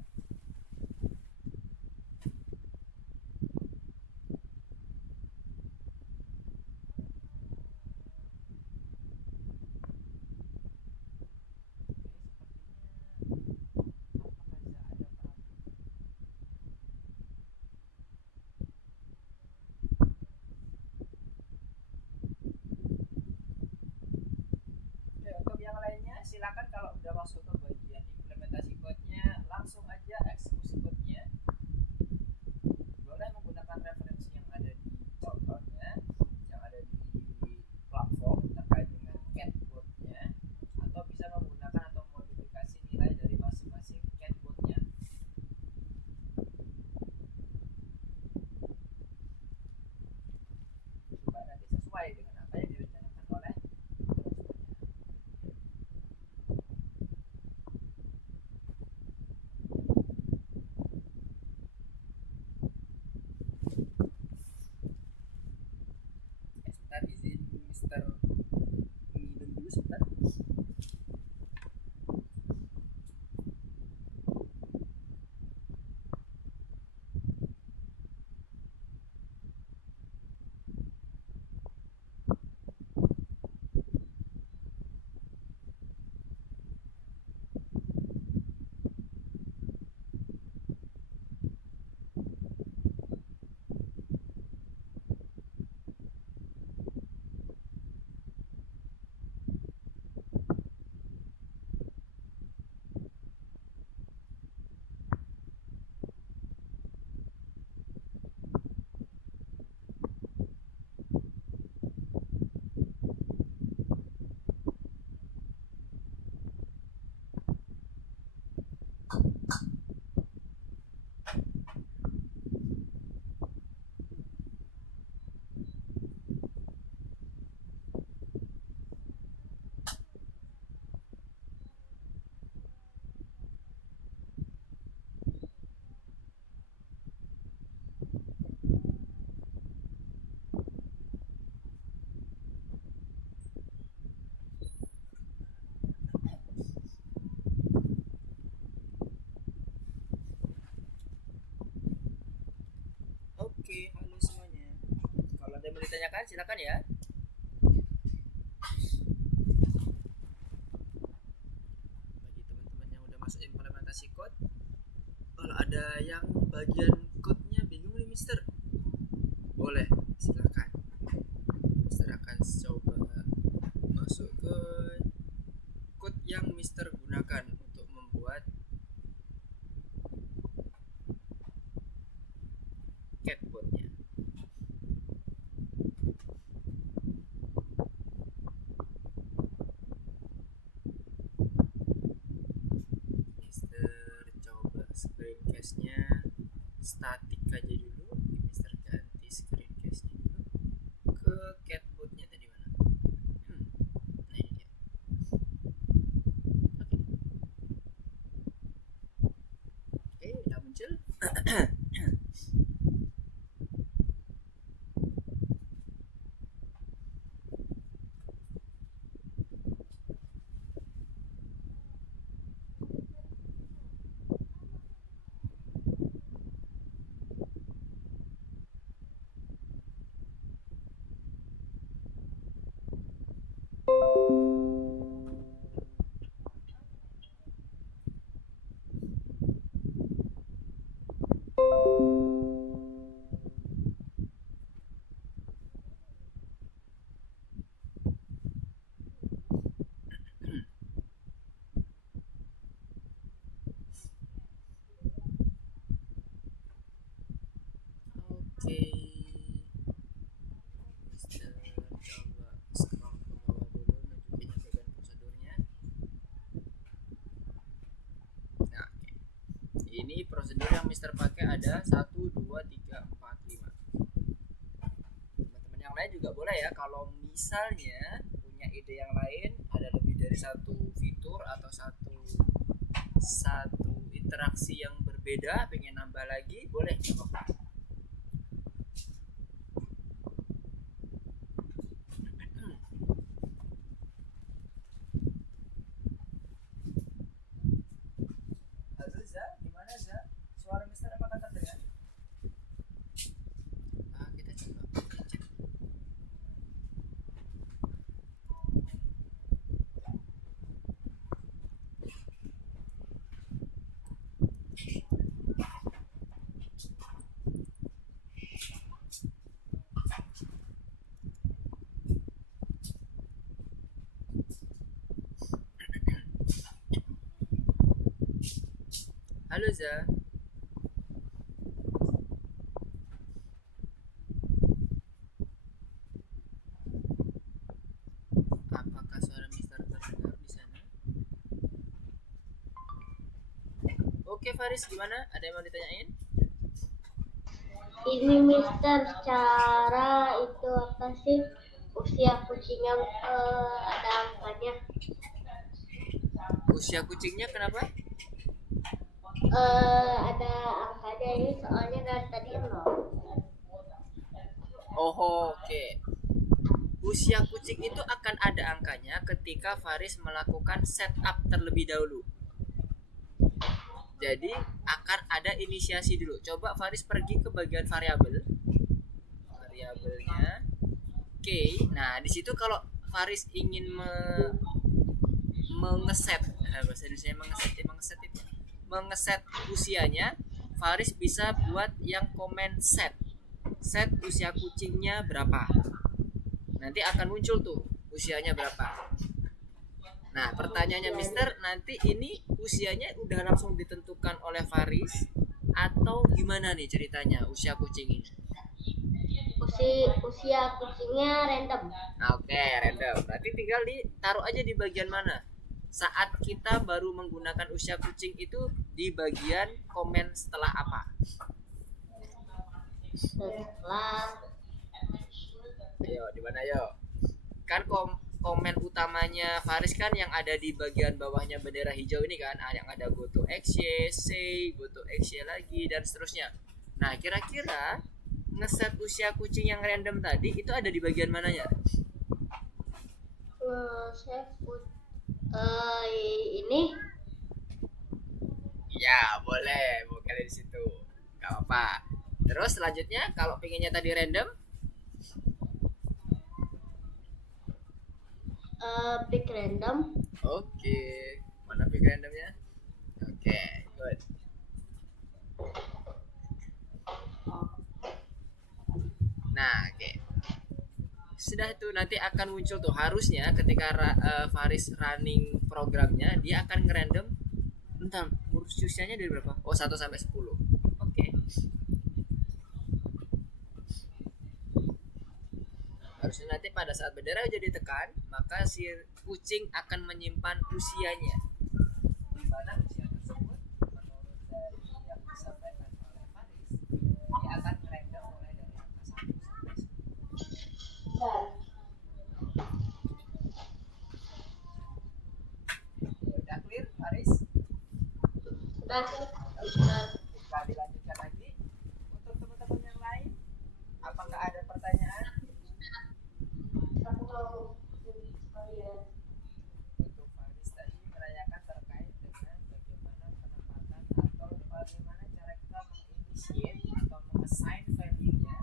Oke, untuk yang lainnya silakan kalau udah masuk ke bagian implementasi code-nya langsung aja eksekusi code-nya. Boleh menggunakan referensi yang ada di contohnya, yang ada di platform terkait dengan catbot-nya, atau bisa menggunakan atau modifikasi nilai dari masing-masing catbot-nya. Supaya nanti sesuai dengan apa yang direncanakan oleh sebentar, izin Mister minum dulu sebentar. Oke, halo semuanya. Kalau ada yang mau ditanyakan silakan ya. Bagi teman-teman yang udah masuk implementasi code, kalau ada yang bagian code-nya bingung nih Mister, boleh silakan. Mister akan coba masuk ke code yang Mister gunakan untuk membuat catbot-nya. Mister coba screen cast-nya static aja dulu. Mister ganti screen cast-nya dulu ke catbot-nya tadi mana? Nah ini dia. Oke, udah muncul. Oke, Mister coba scroll ke bawah dulu nunjukin yang bagian prosedurnya. Nah, oke. Ini prosedur yang Mister pakai ada 1, 2, 3, 4, 5. Teman-teman yang lain juga boleh ya, kalau misalnya punya ide yang lain, ada lebih dari satu fitur atau satu interaksi yang berbeda, pengen nambah lagi, boleh coba. Halo Za. Apakah suara Mister terdengar di sana? Oke Faris, gimana? Ada yang mau ditanyain? Ini Mister, cara itu apa sih usia kucing yang ada angkanya? Usia kucingnya kenapa? Ada angkanya ini soalnya dari tadi nol. Oh, oke. Usia kucing itu akan ada angkanya ketika Faris melakukan setup terlebih dahulu. Jadi akan ada inisiasi dulu. Coba Faris pergi ke bagian variabel. Variabelnya. Oke. Nah, di situ kalau Faris ingin mengeset, bahasa Indonesia mengeset usianya, Faris bisa buat yang komen set usia kucingnya berapa. Nanti akan muncul tuh usianya berapa. Nah, pertanyaannya Mister, nanti ini usianya udah langsung ditentukan oleh Faris atau gimana nih ceritanya usia kucing ini? Usia kucingnya random. Oke, random. Berarti tinggal ditaruh aja di bagian mana. Saat kita baru menggunakan usia kucing itu di bagian komen setelah apa? Setelah Ayo, di mana yo? Kan komen utamanya Faris kan yang ada di bagian bawahnya bendera hijau ini kan, yang ada go to XY, say, go to XY lagi dan seterusnya. Nah, kira-kira ngeset usia kucing yang random tadi itu ada di bagian mananya? ini Ya, boleh kalian di situ. Gak apa. Terus selanjutnya kalau pengennya tadi random, pick random. oke. Mana pick randomnya? Oke, good. Nah, oke. Sudah itu nanti akan muncul tuh harusnya ketika Faris running programnya dia akan ngerandom. Bentar, usianya dari berapa? Oh, 1 sampai 10. Oke. Harusnya nanti pada saat bendera udah ditekan, maka si kucing akan menyimpan usianya. Di mana usia tersebut menurut dari yang disampaikan oleh Faris, dia akan ngerandom mulai dari angka 1 sampai 10. Udah clear, Faris? Udah. Bisa dilanjutkan lagi. Untuk teman-teman yang lain, apakah ada pertanyaan? Untuk Faris tadi menanyakan terkait dengan bagaimana penempatan atau bagaimana cara kita menginitiate atau mengassign value-nya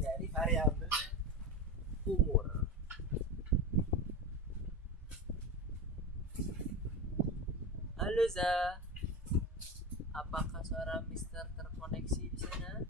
dari variabel umur. Halo Za, apakah suara Mister terkoneksi di sana?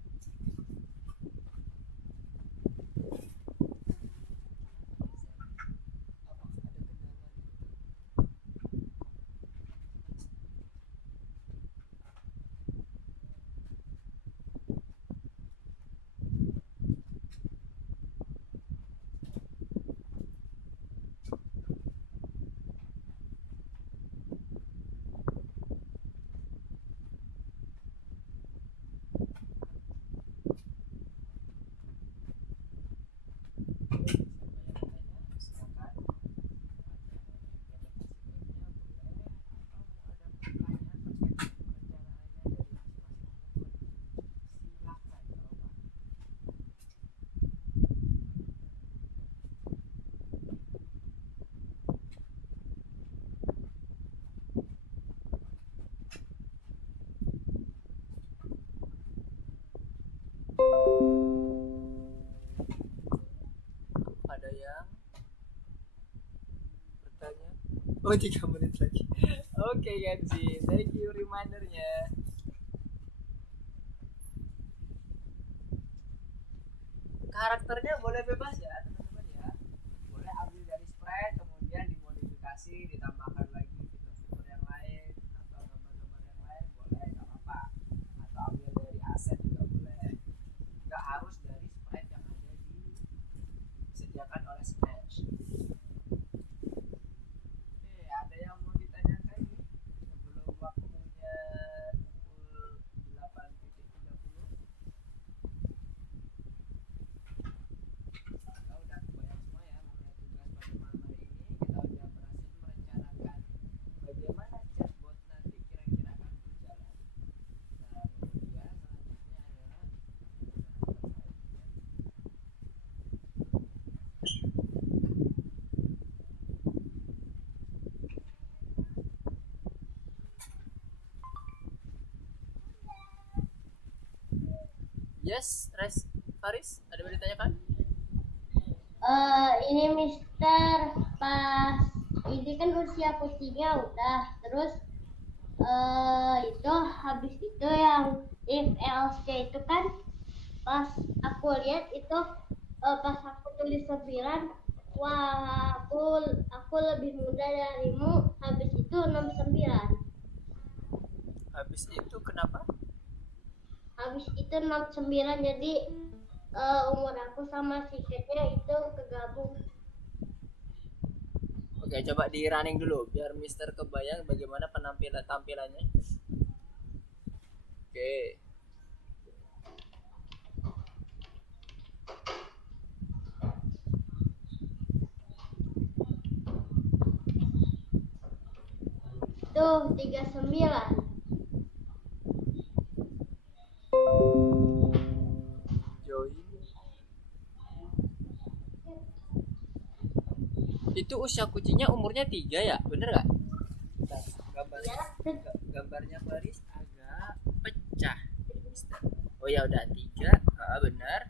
Ada yang bertanya? Oh, 3 menit lagi. Oke, Gansi, thank you remindernya. Karakternya boleh bebas ya teman-teman ya. Boleh ambil dari spread, kemudian dimodifikasi, ditambahkan lagi fitur-fitur yang lain atau gambar-gambar yang lain, boleh. Yes, Faris, ada yang ditanyakan? Ini Mister, pas ini kan usia kucingnya udah, terus itu habis itu yang if else itu kan pas aku lihat itu pas aku tulis 9, wah aku lebih muda darimu, habis itu 69. Habis itu kenapa? Habis itu 69, jadi umur aku sama si Catnya itu kegabung. Oke, coba di running dulu biar Mister kebayang bagaimana tampilannya. Oke. Tuh 39. Join. Itu usia kucingnya umurnya 3 ya, bener gak? Nah, gambarnya Faris agak pecah. Oh ya udah 3, benar.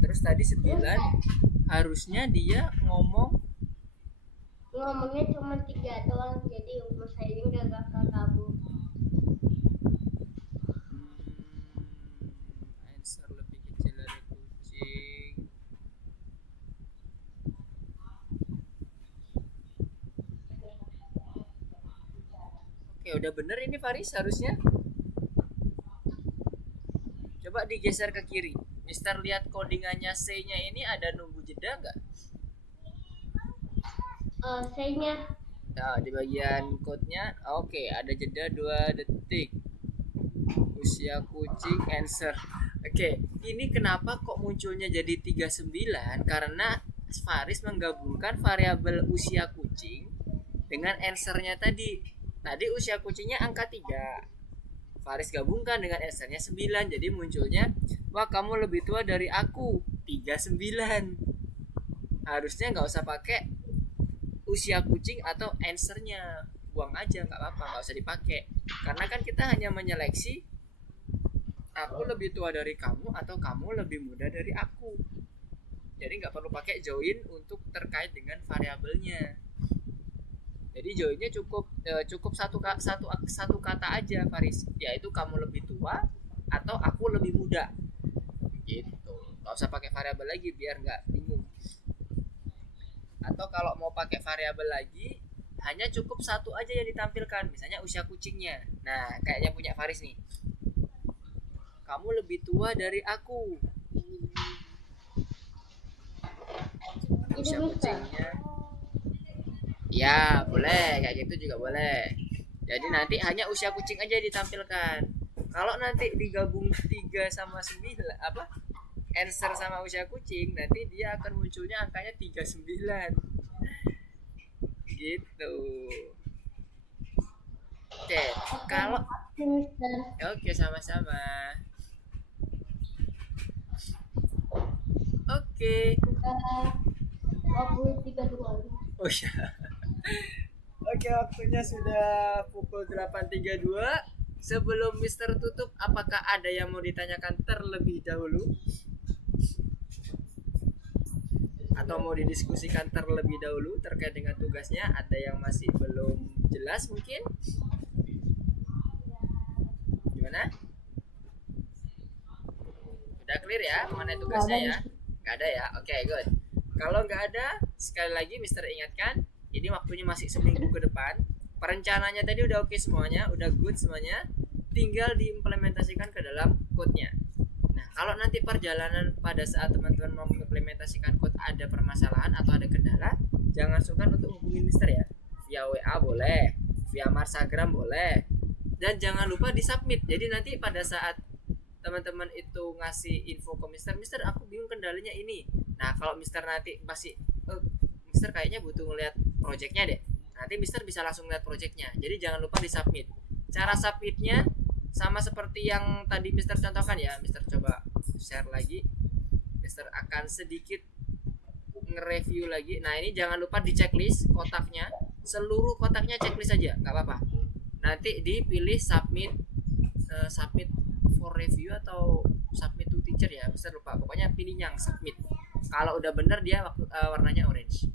Terus tadi 9, harusnya dia Ngomongnya cuma 3 doang, jadi umur saya ini gak kegabung. Answer lebih kecil dari kucing. Oke, udah bener ini Faris harusnya. Coba digeser ke kiri. Mister lihat codingannya C-nya ini ada nunggu jeda nggak? C-nya. Nah, di bagian code-nya, oke, ada jeda 2 detik. Usia kucing answer. Oke, ini kenapa kok munculnya jadi 39? Karena Faris menggabungkan variabel usia kucing dengan answer-nya tadi. Tadi usia kucingnya angka 3. Faris gabungkan dengan answer-nya 9. Jadi munculnya, wah kamu lebih tua dari aku, 39. Harusnya nggak usah pakai usia kucing atau answer-nya. Buang aja, nggak apa-apa, nggak usah dipakai. Karena kan kita hanya menyeleksi aku lebih tua dari kamu atau kamu lebih muda dari aku. Jadi nggak perlu pakai join untuk terkait dengan variabelnya. Jadi joinnya cukup satu kata aja Faris, yaitu kamu lebih tua atau aku lebih muda. Gitu. Nggak usah pakai variabel lagi biar nggak bingung. Atau kalau mau pakai variabel lagi, hanya cukup satu aja yang ditampilkan, misalnya usia kucingnya. Nah, kayak yang punya Faris nih. Kamu lebih tua dari aku. Usia kucingnya. Ya, boleh. Kayak gitu juga boleh. Jadi nanti hanya usia kucing aja ditampilkan. Kalau nanti digabung 3 sama 9 answer sama usia kucing, nanti dia akan munculnya angkanya 39. Gitu. Oke, kalau oke sama-sama. Oke. 23.2. Oh ya. Oke, waktunya sudah pukul 8.32. Sebelum Mister tutup, apakah ada yang mau ditanyakan terlebih dahulu? Atau mau didiskusikan terlebih dahulu terkait dengan tugasnya? Ada yang masih belum jelas mungkin? Gimana? Udah clear ya mana tugasnya ya? Gak ada ya? Oke, good. Kalau nggak ada, sekali lagi Mister ingatkan, ini waktunya masih seminggu ke depan. Perencanaannya tadi udah oke semuanya, udah good semuanya. Tinggal diimplementasikan ke dalam code-nya. Nah, kalau nanti perjalanan pada saat teman-teman mau mengimplementasikan code ada permasalahan atau ada kendala, jangan sungkan untuk hubungin Mister ya. Via WA boleh, via Marsagram boleh. Dan jangan lupa disubmit. Jadi nanti pada saat teman-teman itu ngasih info ke Mister, aku bingung kendalanya ini. Nah, kalau Mister nanti masih Mister kayaknya butuh ngeliat projectnya deh. Nanti Mister bisa langsung lihat projectnya. Jadi jangan lupa disubmit. Cara submitnya sama seperti yang tadi Mister contohkan ya. Mister coba share lagi. Mister akan sedikit nge-review lagi. Nah, ini jangan lupa di checklist kotaknya. Seluruh kotaknya checklist aja, nggak apa-apa. Nanti dipilih submit for review atau submit to teacher ya, Mister lupa. Pokoknya pilih yang submit. Kalau udah bener dia warnanya orange.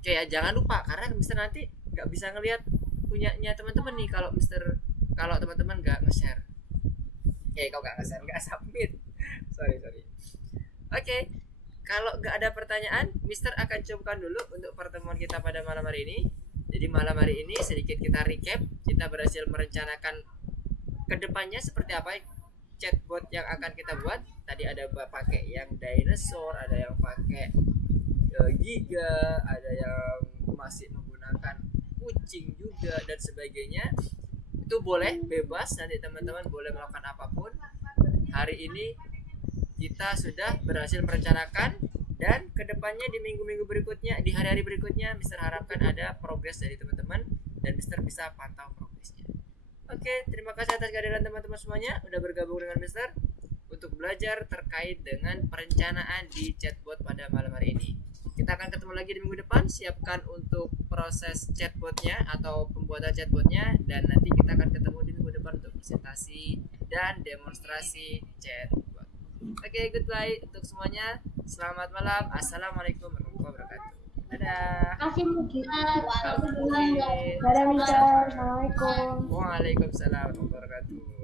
Oke ya, jangan lupa karena Mister nanti nggak bisa ngelihat punyanya teman-teman nih kalau teman-teman nggak nge-share. Oke, kalau nggak nge-share nggak submit. sorry. Oke, kalau nggak ada pertanyaan, Mister akan cukupkan dulu untuk pertemuan kita pada malam hari ini. Jadi malam hari ini sedikit kita recap, kita berhasil merencanakan kedepannya seperti apa chatbot yang akan kita buat. Tadi ada pakai yang dinosaur, ada yang pakai giga, ada yang masih menggunakan kucing juga dan sebagainya. Itu boleh bebas, nanti teman-teman boleh melakukan apapun. Hari ini kita sudah berhasil merencanakan, dan kedepannya di minggu-minggu berikutnya, di hari-hari berikutnya, Mister harapkan ada progres dari teman-teman dan Mister bisa pantau progresnya. Oke, terima kasih atas kehadiran teman-teman semuanya udah bergabung dengan Mister untuk belajar terkait dengan perencanaan di chatbot pada malam hari ini. Kita akan ketemu lagi di minggu depan. Siapkan untuk proses chatbotnya atau pembuatan chatbotnya, dan nanti kita akan ketemu di minggu depan untuk presentasi dan demonstrasi chatbot. Oke, goodbye untuk semuanya. Selamat malam. Assalamualaikum warahmatullahi wabarakatuh. Dadah. Kasih mujizat. Dadah, Mister. Assalamualaikum. Waalaikumsalam warahmatullahi wabarakatuh.